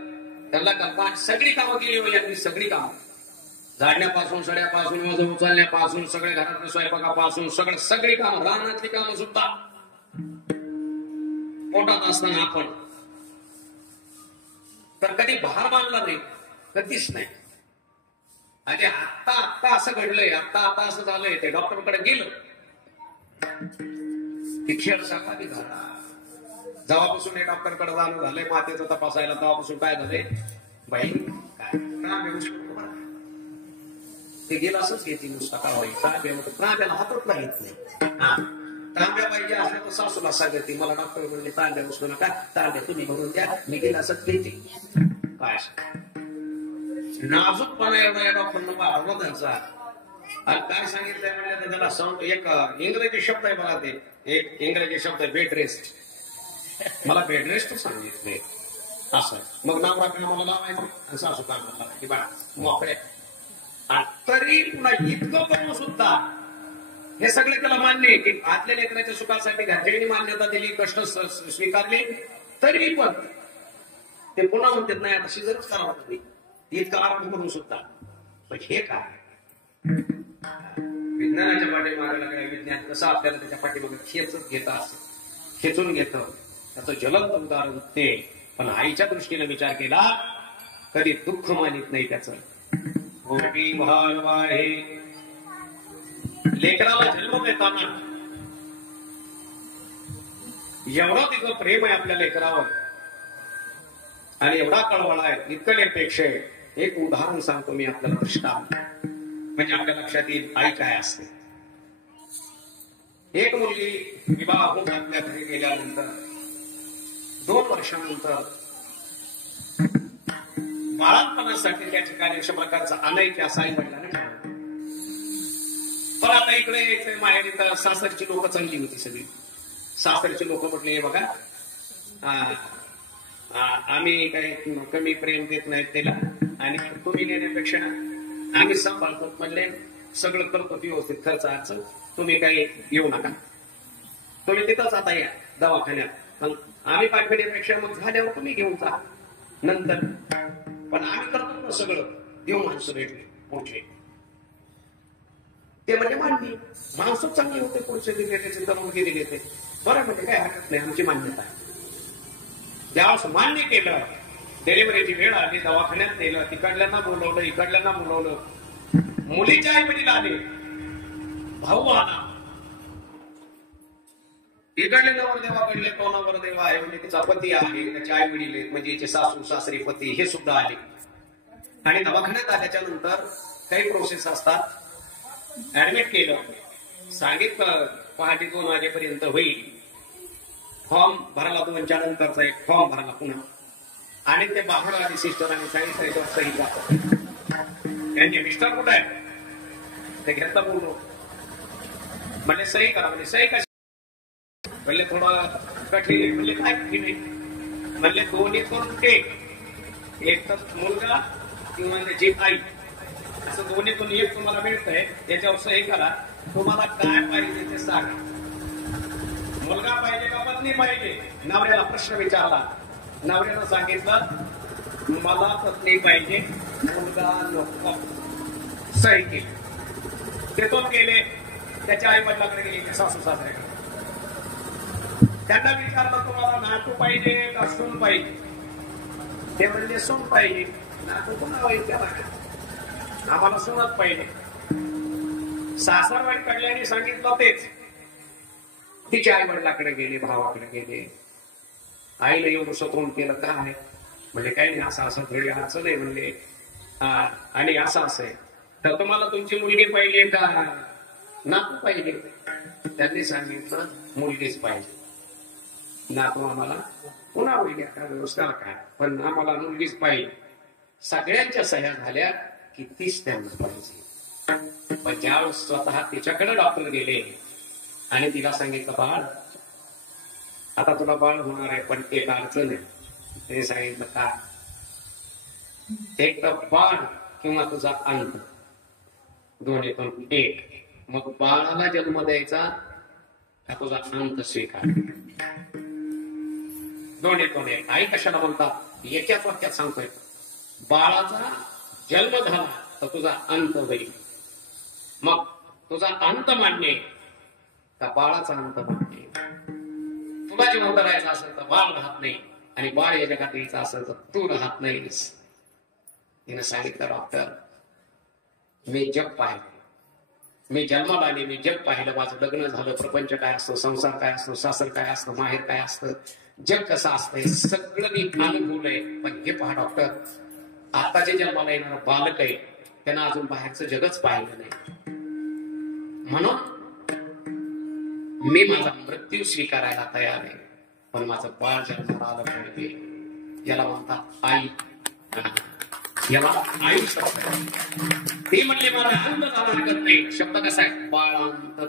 त्यांना करता सगळी कामं केली हो यांनी, सगळी कामं झाडण्यापासून सड्यापासून वजन उचलण्यापासून सगळे घरातल्या स्वयंपाकापासून सगळी कामं, रानातली कामं सुद्धा पोटात असताना आपण तर कधी भार मानला नाही, कधीच नाही. आणि आता असं घडलंय, आता असं झालंय, ते डॉक्टरकडे गेलं की खेळ सकाळी झाला. जेव्हापासून हे डॉक्टरकडे जाणं झालंय मातेचं तपासायला तेव्हापासून काय झालंय, बाई ते गेलं असंच घेते नुसता का होईल तांब्याला हातात नाही येत नाही. तांब्या पाहिजे असल्या तर सासूला सांगते मला डॉक्टर म्हणले तांब्या उचलू नका, तांब्या तुम्ही भरून द्या, मी गेला असंच घेते. काय नाजूकपणा एवढा डॉक्टरनं वाढवला त्यांचा. आणि काय सांगितलंय म्हणजे त्याला साऊंड एक इंग्रजी शब्द आहे बघा, ते एक इंग्रजी शब्द आहे बेड रेस्ट. मला बेड रेस्ट सांगितले असं. मग नवरा कामाला लावायचं आणि सासू कामाला लावायची बा मोकळे. तरी पुन्हा इतकं करून सुद्धा हे सगळे त्याला मान्य आहे की आतल्या लेकराच्या सुखासाठी घरच्यांनी मान्यता दिली, कष्ट स्वीकारले, तरी पण ते पुन्हा म्हणतात नाही आता शिजरच करावं तुम्ही, इतकं आराम करून सुद्धा. पण हे काय विज्ञानाच्या पाठीमागे लागल्या, विज्ञान कसं आपल्याला त्याच्या पाठीमागे खेचत घेत असत, खेचून घेतं, त्याचं ज्वलंत उदाहरण ते. पण आईच्या दृष्टीने विचार केला कधी दुःख मानित नाही त्याचं. गोपी भाव आहे लेकराला जन्म देताना एवढं तिचं प्रेम आहे आपल्या लेकरावर आणि एवढा कळवळा आहे, इतकं निरपेक्षा आहे. एक उदाहरण सांगतो मी आपल्याला दृष्टांत, म्हणजे आपल्या लक्षात येईल आई काय असते. एक मुलगी विवाह होऊन आपल्या घरी गेल्यानंतर 2 वर्षानंतर बाळापणासाठी त्या ठिकाणी अशा प्रकारचा अनैक्य असा आई वडिलांना ठरवलं. पण आता इकडे यायचं माहेरी तर सासरची लोक चांगली होती सगळी. सासरची लोक म्हटले बघा आम्ही काही कमी प्रेम देत नाहीत त्याला आणि तुम्ही नेण्यापेक्षा आम्ही सांभाळतो म्हणले, सगळं करतो व्यवस्थित खर्च, तुम्ही काही येऊ नका, तुम्ही तिथंच आता या दवाखान्यात, आम्ही पाठवण्यापेक्षा मग झाल्यावर तुम्ही घेऊन जा नंतर, पण आम्ही करतो ना सगळं, देऊ माणसं भेटले पुढचे. ते म्हणजे मान्य माणसं चांगली होते, पुढचे दिले त्याचे मुलगी दिले ते बरं, म्हणजे काय हरकत नाही, आमची मान्यता आहे. ज्यावेळेस मान्य केलं, डिलिव्हरीची वेळ आली, दवाखान्यात नेलं, तिकडल्यांना बोलवलं, इकडल्यांना बोलवलं, मुलीच्या आई वडील आले, भाऊ आला, इकडले नवरदेवाकडले तो नवरदेव आहे म्हणजे तिचा पती आहे, त्याचे आई वडील आहेत म्हणजे याचे सासू सासरे पती हे सुद्धा आले. आणि दवाखान्यात आल्याच्या नंतर काही प्रोसेस असतात, ऍडमिट केलं, सांगितलं पहाटे 2 वाजेपर्यंत होईल, फॉर्म भरायला 2च्या नंतरचा एक फॉर्म भरायला पुन्हा, आणि ते बाहेर आली सिस्टरांनी सांगितलं सही जातो. त्यांचे मिस्टर कुठे आहे ते घेतला बोललो, म्हणजे सही करा, म्हणजे सही कशी म्हणले थोडं कठीण, म्हणले काय कठीण आहे, म्हणले दोन्ही करून एक तर मुलगा किंवा त्याची आई असं दोन्हीतून एक तुम्हाला मिळतंय, त्याच्यावर सही करा, तुम्हाला काय पाहिजे ते सांगा. मुलगा पाहिजे का पत्नी पाहिजे, नवऱ्याला प्रश्न विचारला, नवऱ्यानं सांगितलं मला पत्नी पाहिजे, मुलगा नको, सही केली. तेथून गेले त्याच्या आई वडिलांकडे गेले, सासू सासऱ्याकडे, त्यांना विचारलं तुम्हाला नातू पाहिजे का सून पाहिजे, ते म्हणजे सून पाहिजे. नातू पुन्हा होईल त्याला, आम्हाला सूनच पाहिजे. सासरवाडी कडल्याने सांगितलं तेच. तिच्या आई वडिलाकडे गेले, भावाकडे गेले, आईला एवढं स्वतःहून केलं काय, म्हणजे काही नाही, असं असं घरी अडचण आहे म्हणले, आणि असं असं आहे तर तुम्हाला तुमची मुलगी पाहिजे का नातू पाहिजे. त्यांनी सांगितलं मुलगीच पाहिजे, नातू आम्हाला पुन्हा होईल का व्यवस्था काय, पण आम्हाला मुलगीच पाहिजे. सगळ्यांच्या सह्या झाल्या की तीच त्यांना पाहिजे. पण ज्यावेळेस स्वतः तिच्याकडे डॉक्टर गेले आणि तिला सांगितलं बाळ आता तुला बाळ होणार आहे, पण एक अडचण आहे. ते सांगितलं का, एक तर बाळ किंवा तुझा अंत, दोन्हीतून एक. मग बाळाला जन्म द्यायचा का तुझा अंत स्वीकार, दोन्हीतून एक. आई कशाला म्हणतात एकाच वाक्यात सांगतोय, बाळाचा जन्म झाला तर तुझा अंत होईल. मग तुझा अंत मान्य का बाळाचा अंत मान्य. तुला जिवंत राहायचं असेल तर बाळ राहत नाही, आणि बाळ या जगात यायचं असेल तर तू राहत नाहीस. तिनं सांगितलं डॉक्टर मी जग पाहिलं, मी जन्माला आले, मी जग पाहिलं, माझं लग्न झालं, प्रपंच काय असतो, संसार काय असतो, सासर काय असतं, माहेर काय असतं, जग कसं असतं, हे सगळं मी अनुभवलंय. पण हे पहा डॉक्टर, आता जे जन्माला येणारं बालक आहे त्यांना अजून बाहेरचं जगच पाहिलं नाही. म्हणून मी माझा मृत्यू स्वीकारायला तयार आहे, पण माझं बाळ जन्माला आलं पाहिजे. याला म्हणतात आई. याला आई शब्द. ते म्हणले माझा अंत झाला हरकत नाही. शब्द कसा आहे? बाळांत.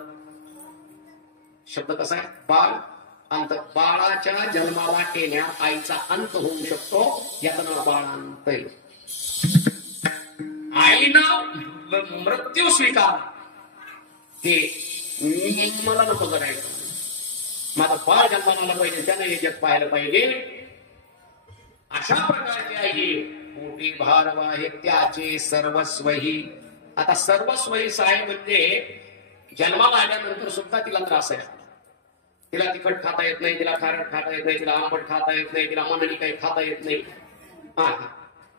शब्द कसा आहे? बाळ अंत. बाळाच्या जन्माला येण्यात आईचा अंत होऊ शकतो, याचं नाव बाळांत आहे. आईनं मृत्यू स्वीकार ते मला नको करायचं. माझं बाळ जन्माला आलं पाहिजे, त्याने हे जग पाहायला पाहिजे. अशा प्रकारची आई मोठी भारवा आहे त्याचे सर्वस्वही. आता सर्वस्वही साहेब म्हणजे जन्माला आल्यानंतर सुद्धा तिला त्रास आहे. तिला तिखट खाता येत नाही, तिला खारट खाता येत नाही, तिला आंबट खाता येत नाही, तिला मननी काही खाता येत नाही.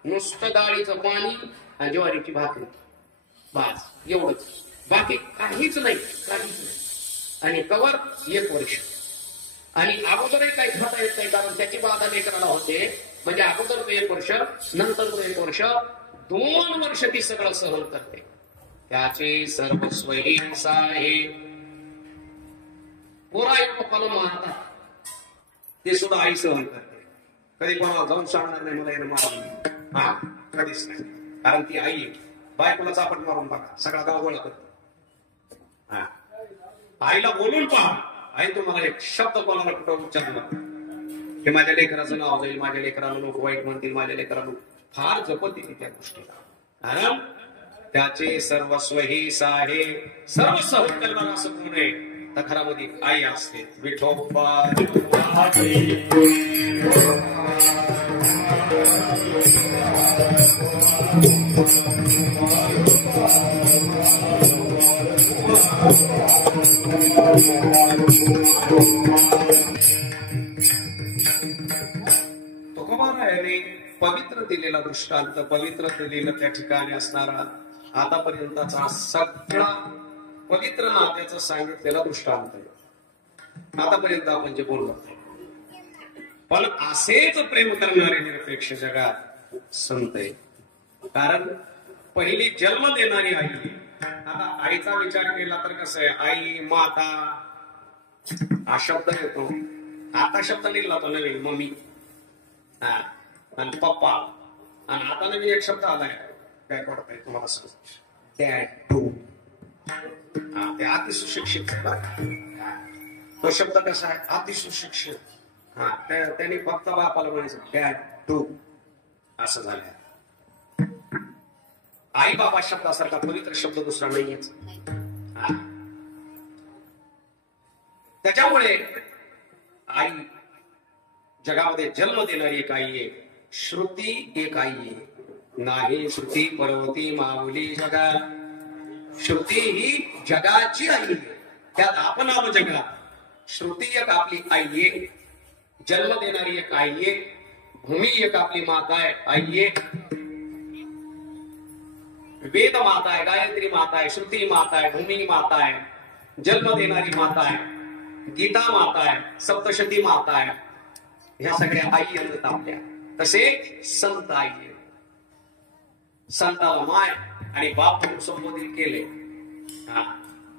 नुसतं डाळीचं पाणी आणि ज्वारीची भाकरी, बस एवढंच. बाकी काहीच नाही, काहीच नाही. आणि कवर 1 वर्ष. आणि अगोदरही काही खाता येत नाही, कारण त्याची बाधा लेकराला होते. म्हणजे अगोदर तो 1 वर्ष, नंतर तो 1 वर्ष, 2 वर्ष ती सगळं सहन करते. त्याचे सर्वस्वही आहे. पोरा आई पप्पाला मारतात, ते सुद्धा आई सहन करते. कधी कोणाला जाऊन सांगणार नाही मला यानं मारून. कधीच नाही, कारण ती आई आहे. बायकोला चापट मारून बघा, सगळा गाव गोळा करते. आईला बोलून पहा, आई तुम्हाला एक शब्द कोणाला कुठं उच्चारणार की माझ्या लेकराचं नाव जाईल, माझ्या लेकराला लोक वाईट म्हणतील, माझ्या लेकराला फार जपत येते त्या गोष्टीला. कारण त्याचे सर्वस्वही साहे. सर्व सहन करणार असं कोण आहे तर घरामध्ये आई असते. विठोबा तुकोबारायाने पवित्र दिलेला दृष्टांत, पवित्र दिलेलं त्या ठिकाणी असणारा आतापर्यंतचा सगळा पवित्र नात्याचं सांगितलेला दृष्टांत आहे. आतापर्यंत आपण जे बोललो, पण असेच प्रेम करणारे निरपेक्ष जगात संत आहे. कारण पहिली जन्म देणारी आई. आता आईचा विचार केला तर कसं आहे, आई, माता हा शब्द येतो. आता शब्द निघाला तो नवीन, मम्मी आणि पप्पा. आणि आता नवीन एक शब्द आलाय, काय पडताय तुम्हाला सांगतो, डॅडू. ते अतिसुशिक्षित. तो शब्द कसा आहे? अतिसुशिक्षित. त्यांनी फक्त बापाला म्हणायचं डॅडू, असं झालंय. आई बाबा शब्दासारखा पवित्र शब्द दुसरा नाहीयेच. त्याच्यामुळे आई जगामध्ये जन्म देणारी एक आई आहे. श्रुती एक आई आहे. नाही श्रुती पर्वती माऊली जगा. श्रुती ही जगाची आई आहे, त्यात आपण आलो जगात. श्रुती एक आपली आई आहे, जन्म देणारी एक आई आहे. भूमी एक आपली माता आहे, आई आहे. वेद माता आहे, गायत्री माता आहे, श्रुती माता आहे, भूमी माता आहे, जन्म देणारी माता आहे, गीता माता आहे, सप्तशती माता आहे. ह्या सगळ्या आई आहेत आपल्या. तसे संत आई आहे. संताला माय आणि बाप म्हणून संबोधित केले.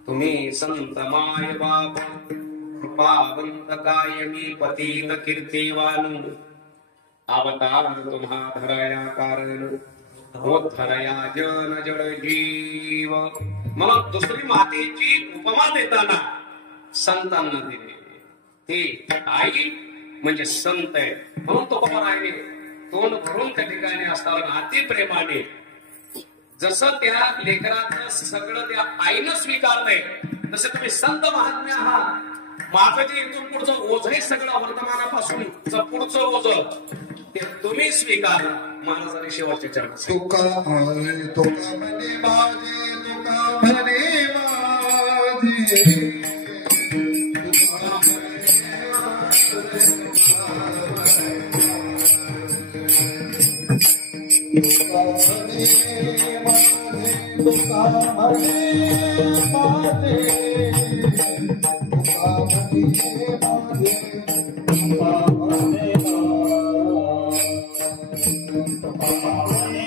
तुम्ही संत माय बाप कृपावंत कायमी पतित कीर्तिवान अवतार तुम्हा धराया कारण धरया जन जड जीव. मला दुसरी मातेची उपमा देताना संतांना दिली. ती आई म्हणजे संत आहे. म्हणून तो आहे तोंड भरून त्या ठिकाणी असताना अति प्रेमाने जसं त्या लेकराचं सगळं त्या आईनं स्वीकारलंय, तसं तुम्ही संत महात्म्य आहात. माझं जे इथून पुढचं ओझ आहे सगळं वर्तमानापासून पुढचं ओझ ते तुम्ही स्वीकार. महाराजांनी शेवटचे चरण. तुका म्हणे माझे, तुका म्हणे माझे, Thank you.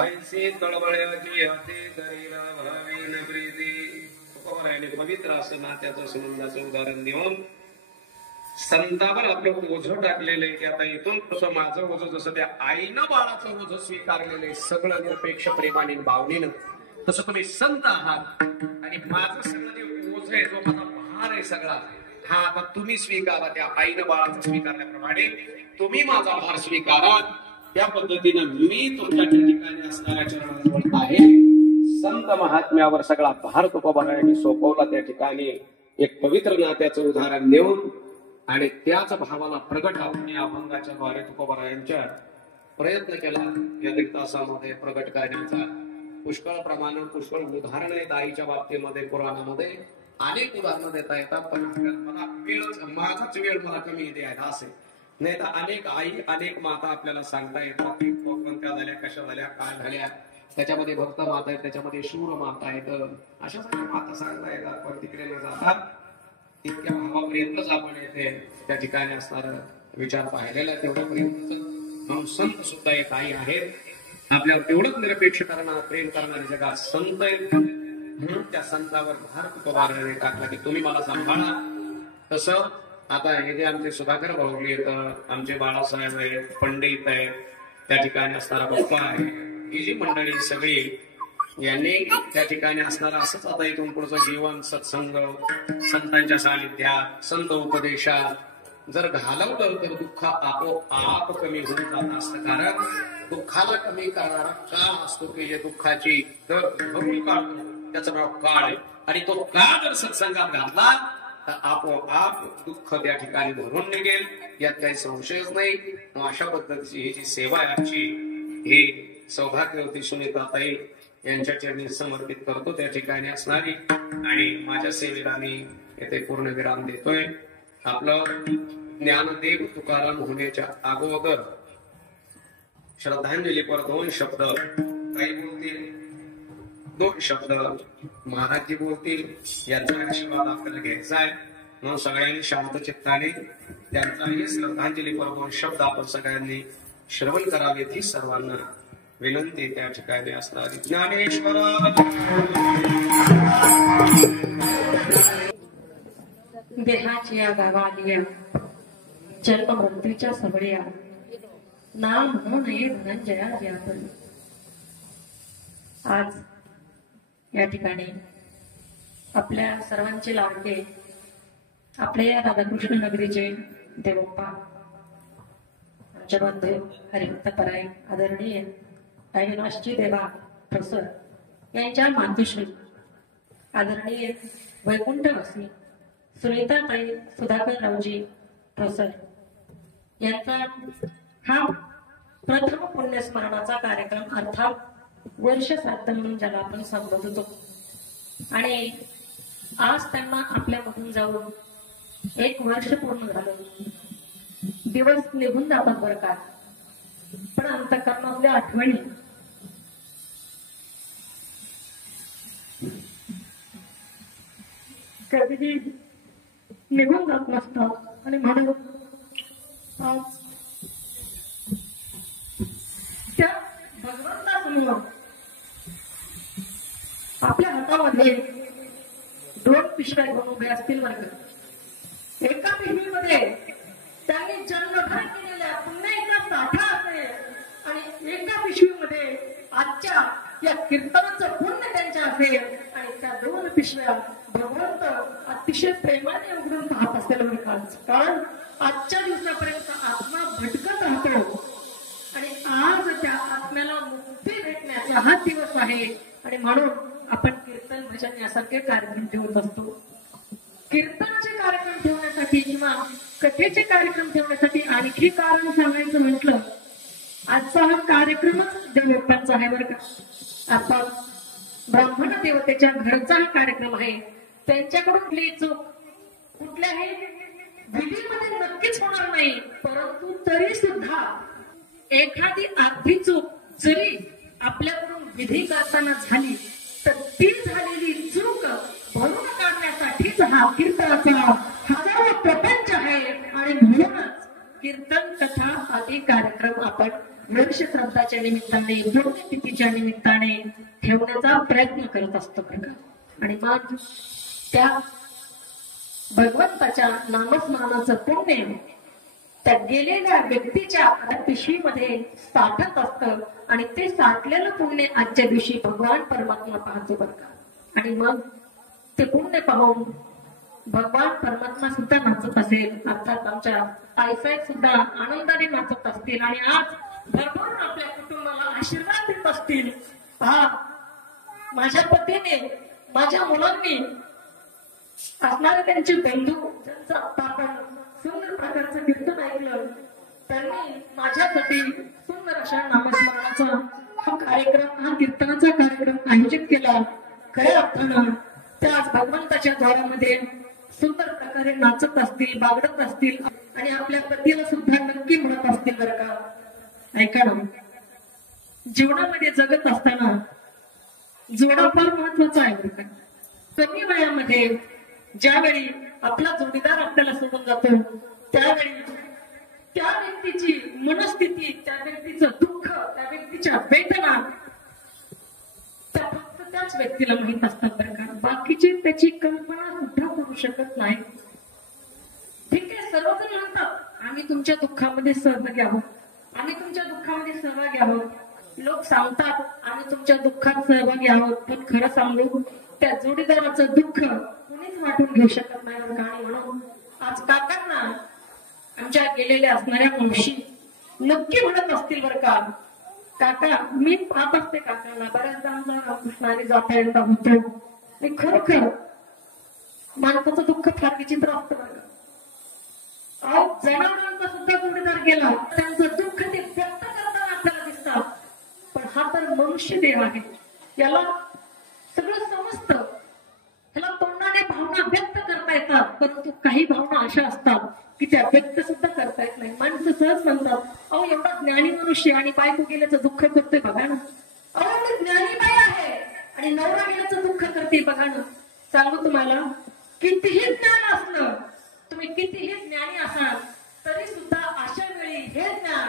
ऐसी तळवळ्याची हाती करीला भावी न प्रीती. तुकोबारायाने पवित्र असं नात्याचं संबंधाचं उदाहरण देऊन संतावर आपलं ओझं टाकलेलं आहे. आता इथून तसं माझं ओझं जसं त्या आईनं बाळाचं ओझं स्वीकारलेलं आहे सगळं निरपेक्ष प्रेमाने भावनेनं, तसं तुम्ही संत आहात आणि माझं सगळं जे ओझं आहे जो माझा भार आहे सगळा हा आता तुम्ही स्वीकारा. त्या आईनं बाळाचं स्वीकारल्याप्रमाणे तुम्ही माझा भार स्वीकारा. त्या पद्धतीनं मी तुमच्या ठिकाणी असणाऱ्या चरणाजवळ आहे. संत महात्म्यावर सगळा भार तुकोबारायांनी सोपवला. त्या ठिकाणी एक पवित्र नात्याचं उदाहरण देऊन आणि त्याच भावाला प्रगट आपण या अभंगाच्या द्वारे तुकोबारायांच्या प्रयत्न केला या दीड तासामध्ये प्रगट करण्याचा. पुष्कळ प्रमाण पुष्कळ उदाहरण आहेत आईच्या बाबतीमध्ये पुराणामध्ये अनेक उदाहरणं देता येतात. पण मला माझाच वेळ मला कमी द्यायला असेल नाही तर अनेक आई अनेक माता आपल्याला सांगता येतात. कोणत्या झाल्या कशा झाल्या काय झाल्या त्याच्यामध्ये भक्त माता आहेत त्याच्यामध्ये शूर माता आहेत अशा सगळ्या माता सांगता येतात. पण तिकडे न जातात इतक्या भावापर्यंतच आपण येथे त्या ठिकाणी असणारा विचार पाहिलेला तेवढ्यापर्यंत. म्हणून संत सुद्धा एक आई आहेत आपल्यावर तेवढंच निरपेक्ष करणार प्रेम करणारे जगात संत आहेत. म्हणून त्या संतावर भार तुकोबारायाने टाकला की तुम्ही मला सांभाळा. तसं आता हे जे आमचे सुधाकर भाऊजी आहेत आमचे बाळासाहेब आहेत पंडित आहेत त्या ठिकाणी असणारा बाप्पा आहे ही जी मंडळी सगळी यांनी त्या ठिकाणी असणारा असंच आता इथून पुढचं जीवन सत्संग संतांच्या सानिध्यात संत उपदेशात जर घालवलं तर दुःख आपोआप कमी होऊन जात असतं. कारण दुःखाला कमी करणारा काळ असतो की जे दुःखाची तर भरून काढतो त्याचं नाव काळ आहे. आणि तो काळ जर सत्संगात घातला तर आपोआप दुःख त्या ठिकाणी भरून निघेल यात काही संशयच नाही. अशा पद्धतीची ही जी सेवा आहे आजची ही सौभाग्यवती सुनीताताई यांच्या चरणी समर्पित करतो त्या ठिकाणी असणारी आणि माझ्या सेवेला मी येथे पूर्ण विराम देतोय. आपलं ज्ञानदेव तुकाराम होण्याच्या अगोदर श्रद्धांजलीपर 2 शब्द काही बोलतील, 2 शब्द महाराजजी बोलतील. यांचा आशीर्वाद आपल्याला घ्यायचा आहे. म्हणून सगळ्यांनी शांत चित्ताने त्यांचाही श्रद्धांजलीपर 2 शब्द आपण सगळ्यांनी श्रवण करावेत ही सर्वांना विनंती त्या ठिकाणी असणारी. ज्ञानेश्वर देहाची या गावालिया जन्म मृत्यूच्या सबळ्या नाम म्हणू नये धनंजया ज्यापरी. आज या ठिकाणी आपल्या सर्वांचे लाडके आपल्या या राधाकृष्ण नगरीचे देवप्पा आमच्या बंधू हरिभक्त पराय आदरणीय अविनाशजी देवा प्रसर यांच्या मातुश्री आदरणीय वैकुंठवासी सुनीताताई सुधाकर रावजी प्रसर यांचा हा प्रथम पुण्यस्मरणाचा कार्यक्रम अर्थात वर्ष श्राद्ध म्हणून ज्याला आपण संबोधतो. आणि आज त्यांना आपल्यामधून जाऊन 1 वर्ष पूर्ण झालं. दिवस निघून जातात बरं का, पण अंतःकरणातल्या आठवणी कधीही निघून जात नसतात. आणि म्हणून आज त्या भगवंतासमोर आपल्या हातामध्ये 2 पिशव्या घेऊन उभे असतील वर्ग. एका पिशवीमध्ये त्यांनी जन्मभर केलेल्या पुण्याचा साठा असेल आणि एका पिशवीमध्ये आजच्या या कीर्तनाचं पुण्य त्यांच्या असेल. आणि त्या 2 पिशव्या भगवंत अतिशय प्रेमाने उघडून पाहत असेल बरं का. कारण आजच्या दिवसापर्यंत आत्मा भटकत राहतो आणि आज त्या आत्म्याला मुक्ती भेटण्याचा हा दिवस आहे. आणि म्हणून आपण कीर्तन भजन यासारखे कार्यक्रम ठेवत असतो. कीर्तनाचे कार्यक्रम ठेवण्यासाठी किंवा कथेचे कार्यक्रम ठेवण्यासाठी आणखी कारण सांगायचं म्हटलं, आजचा हा कार्यक्रमच देवप्पांचा आहे बरं का. आपण ब्राह्मण देवतेच्या घरचा हा कार्यक्रम आहे. त्यांच्याकडून चूक कुठल्याही विधीमध्ये नक्कीच होणार नाही, परंतु तरी सुद्धा एखादी अर्धी चूक जरी आपल्याकडून विधी करताना झाली तर ती झालेली चूक भरून काढण्यासाठीच हा कीर्तनाचा हजारो प्रपंच आहे. आणि म्हणूनच कीर्तन कथा आदी कार्यक्रम आपण वर्ष श्राद्धाच्या निमित्ताने पुण्यतिथीच्या निमित्ताने ठेवण्याचा प्रयत्न करत असतो बरं का. आणि मग त्या भगवंताच्या नामस्मरणाचं पुण्य त्या गेलेल्या व्यक्तीच्या पिशवीमध्ये साठत असतं. आणि ते साठलेलं पुण्य आजच्या दिवशी भगवान परमात्मा पाहतो बरं का. आणि मग ते पुण्य पाहून भगवान परमात्मा सुद्धा नाचत असेल. अर्थात आमच्या आईसाहेब सुद्धा आनंदाने नाचत असतील आणि आज भरभरून आपल्या कुटुंबाला आशीर्वाद देत असतील. पहा, माझ्या पतीने, माझ्या मुलांनी असणारे त्यांचे बंधू ज्यांचं आता आपण सुंदर प्रकारचं कीर्तन ऐकलं, त्यांनी माझ्यासाठी सुंदर अशा नामस्मरणाचा हा कार्यक्रम, हा कीर्तनाचा कार्यक्रम आयोजित केला. खऱ्या अर्थानं त्या आज भगवंताच्या द्वारामध्ये सुंदर प्रकारे नाचत असतील, बागडत असतील आणि आपल्या पतीला सुद्धा नक्की म्हणत असतील बरं का. ऐका ना, जीवनामध्ये जगत असताना जोडा फार महत्वाचा आहे बरं का. कमी वयामध्ये ज्यावेळी आपला जोडीदार आपल्याला सोडून जातो त्यावेळी त्या व्यक्तीची मनस्थिती, त्या व्यक्तीचं दुःख, त्या व्यक्तीच्या वेदना त्या फक्त त्याच व्यक्तीला माहित असतात बरं का. बाकीचे त्याची कल्पना सुद्धा करू शकत नाही. ठीक आहे, सर्वजण म्हणतात आम्ही तुमच्या दुःखामध्ये सहभागी आहोत, आम्ही तुमच्या दुःखामध्ये सहभागी आहोत. लोक सांगतात आम्ही तुमच्या दुःखात सहभागी आहोत, पण खरं सांगू त्या जोडीदाराचं दुःख कुणीच वाटून घेऊ शकत नाही बरं का. आणि म्हणून आज काकांना आमच्या गेलेल्या असणाऱ्या मावशी नक्की म्हणत असतील बरं का. काका, मी पाहत असते काकांना, बऱ्याचदा आमचा रामकृष्णाने जाता येता होतो आणि खरोखर माणसाचं दुःख फार विचित्र असतं बरं का. जनावरांचा सुद्धा जोडीदार गेला, त्यांचं दुःख ते व्यक्त करताना आपल्याला दिसतात. पण हा तर मनुष्य देव आहे, याला सगळं समजतं, याला तोंडाने भावना व्यक्त करता करता येतात, परंतु काही भावना अशा असतात की त्या व्यक्त सुद्धा करता येत नाही. माणसं सहज म्हणतात, अहो एवढा ज्ञानी मनुष्य आणि बायको गेल्याचं दुःख करतोय बघा ना. अहो मी ज्ञानी बाई आहे आणि नवरा गेल्याचं दुःख करते बघा ना. सांगू तुम्हाला, कितीही ज्ञान असलं, तुम्ही कितीही ज्ञानी असाल तरी सुद्धा अशा वेळी हे ज्ञान.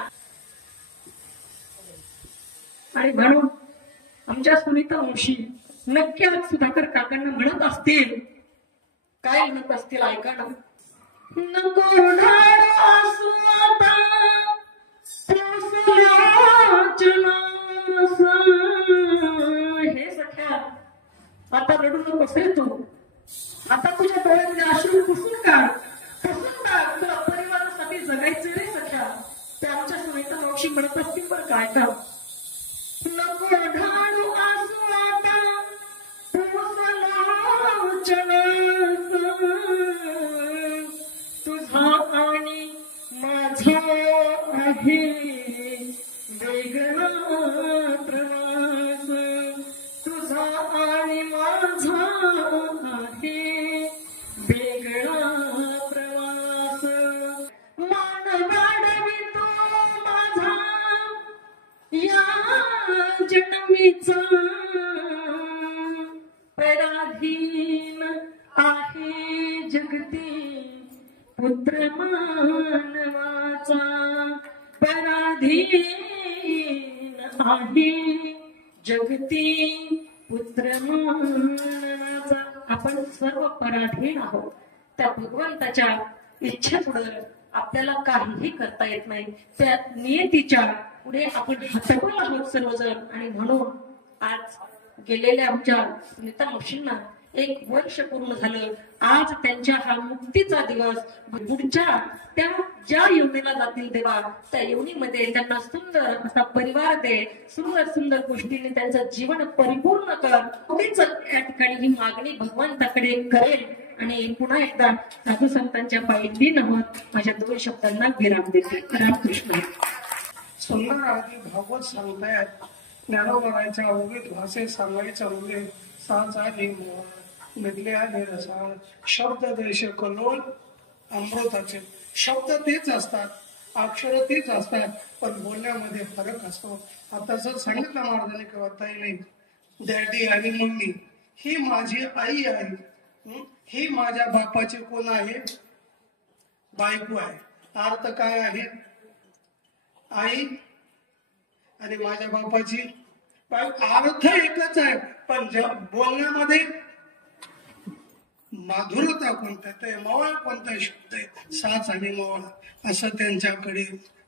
आणि म्हणून आमच्या सुनीता वंशी नक्की आज सुधाकर काकांना म्हणत असतील, काय म्हणत असतील ऐका ना. नको उन्हाळा असू आता, हे सख्या आता रडू नकोस रे तू. आता तुझ्या डोळ्यातले अश्रू पुसून काढ, पुसून काढ. तुला परिवारासाठी जगायचं रे सख्या. ते आमच्या सुनीता वंशी म्हणत असतील बरं काय का. नको ढाळू असू आता, तुझा आणि माझा आहे वेगळा प्रवास. तुझा आणि माझा आहे वेगळा प्रवास. मान वाढवी तू माझा या जन्मीचा, पराधीन आहे जगती पुत्र मानवाचा. पराधीन आहे जगती पुत्र मानवाचा. आपण सर्व पराधीन आहोत त्या भगवंताच्या इच्छेपुढे. आपल्याला काहीही करता येत नाही. त्या नियतीच्या पुढे आपण हतबल आहोत सर्वजण. आणि म्हणून आज गेलेल्या आमच्या सुनीता मावशींना 1 वर्ष पूर्ण झालं. आज त्यांच्या हा मुक्तीचा दिवस. पुढच्या त्या ज्या योनीला जातील देवा, त्या योनीमध्ये त्यांना सुंदर असा परिवार दे, सुंदर सुंदर गोष्टींनी त्यांचं जीवन परिपूर्ण कर. तीच या ठिकाणी ही मागणी भगवंताकडे करेल. आणि पुन्हा एकदा साधू संतांच्या पायी नमत माझ्या 2 शब्दांना विराम देते. रामकृष्ण. सुंदर आधी भागवत सांगतायत. ज्ञानोबारायच्या अवघित भाषेत सांगायचं म्हणजे साच आली मोह मिळले आले रसाळ. शब्द देश कलोल अमृताचे. शब्द तेच असतात, अक्षर तेच असतात, पण बोलण्यामध्ये फरक असतो. आता जर सांगितलं महाराजांनी किंवा ताईने, डॅडी आणि मम्मी ही माझी आई आहे, ही माझ्या बापाची कोण आहे, बायको आहे. अर्थ काय आहे, आई आणि माझ्या बापाची अर्थ एकच आहे, पण बोलण्यामध्ये माधुरता कोणता, ते मवळ कोणता शब्द आहे, साच आणि मवळ असं त्यांच्याकडे,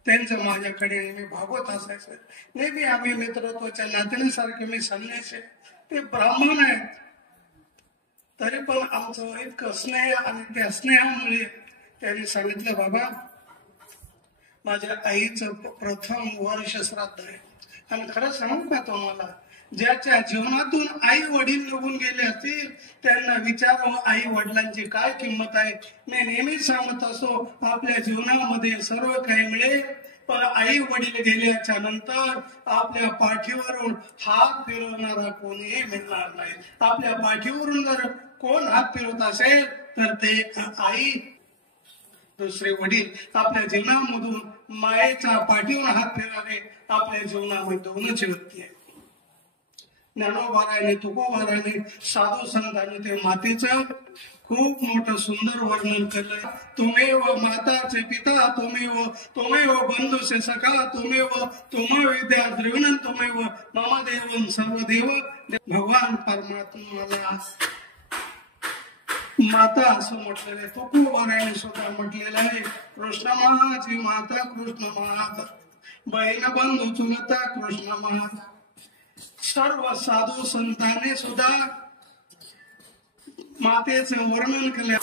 त्यांचं माझ्याकडे नेहमी भागवत असायचं. नेहमी आम्ही मित्रत्वाच्या नात्यासारखे मी संन्यासी, ते ब्राह्मण आहेत, तरी पण आमचं इतकं स्नेह. आणि त्या स्नेहामुळे त्यांनी सांगितलं, बाबा माझ्या आईचं प्रथम वर्ष श्राद्ध आहे. आणि खरं सांगू का तुम्हाला, ज्याच्या जीवनातून आई वडील निघून गेले असतील त्यांना विचारावं आई वडिलांची काय किंमत आहे. मी नेहमीच सांगत असो, आपल्या जीवनामध्ये सर्व काही मिळेल, पण आई वडील गेल्याच्या नंतर आपल्या पाठीवरून हात फिरवणारा कोणीही मिळणार नाही. आपल्या पाठीवरून जर कोण हात फिरवत असेल तर ते आई, दुसरे वडील. आपल्या जीवनामधून मायेच्या पाठीवर हात फिरणारे आपल्या जीवनामध्ये 2च व्यक्ती आहेत. ज्ञानोबाराने, तुकोबाराने, साधू संतांनी ते मातेचं खूप मोठं सुंदर वर्णन केलं. तुमेव माताचे पिता, तुमेव बंधुसे सखा, तुम विद्या द्रविणन, तुमेव मम देवं सर्वदेव. भगवान परमात्म्याला माता असं म्हटलेलं आहे. तुकोबाराने सुद्धा म्हटलेलं आहे, कृष्ण माझी माता, कृष्ण माता, बहीण बंधू चुलता कृष्ण माता. सर्व साधू संतांनी सुद्धा मातेचे वर्णन केले.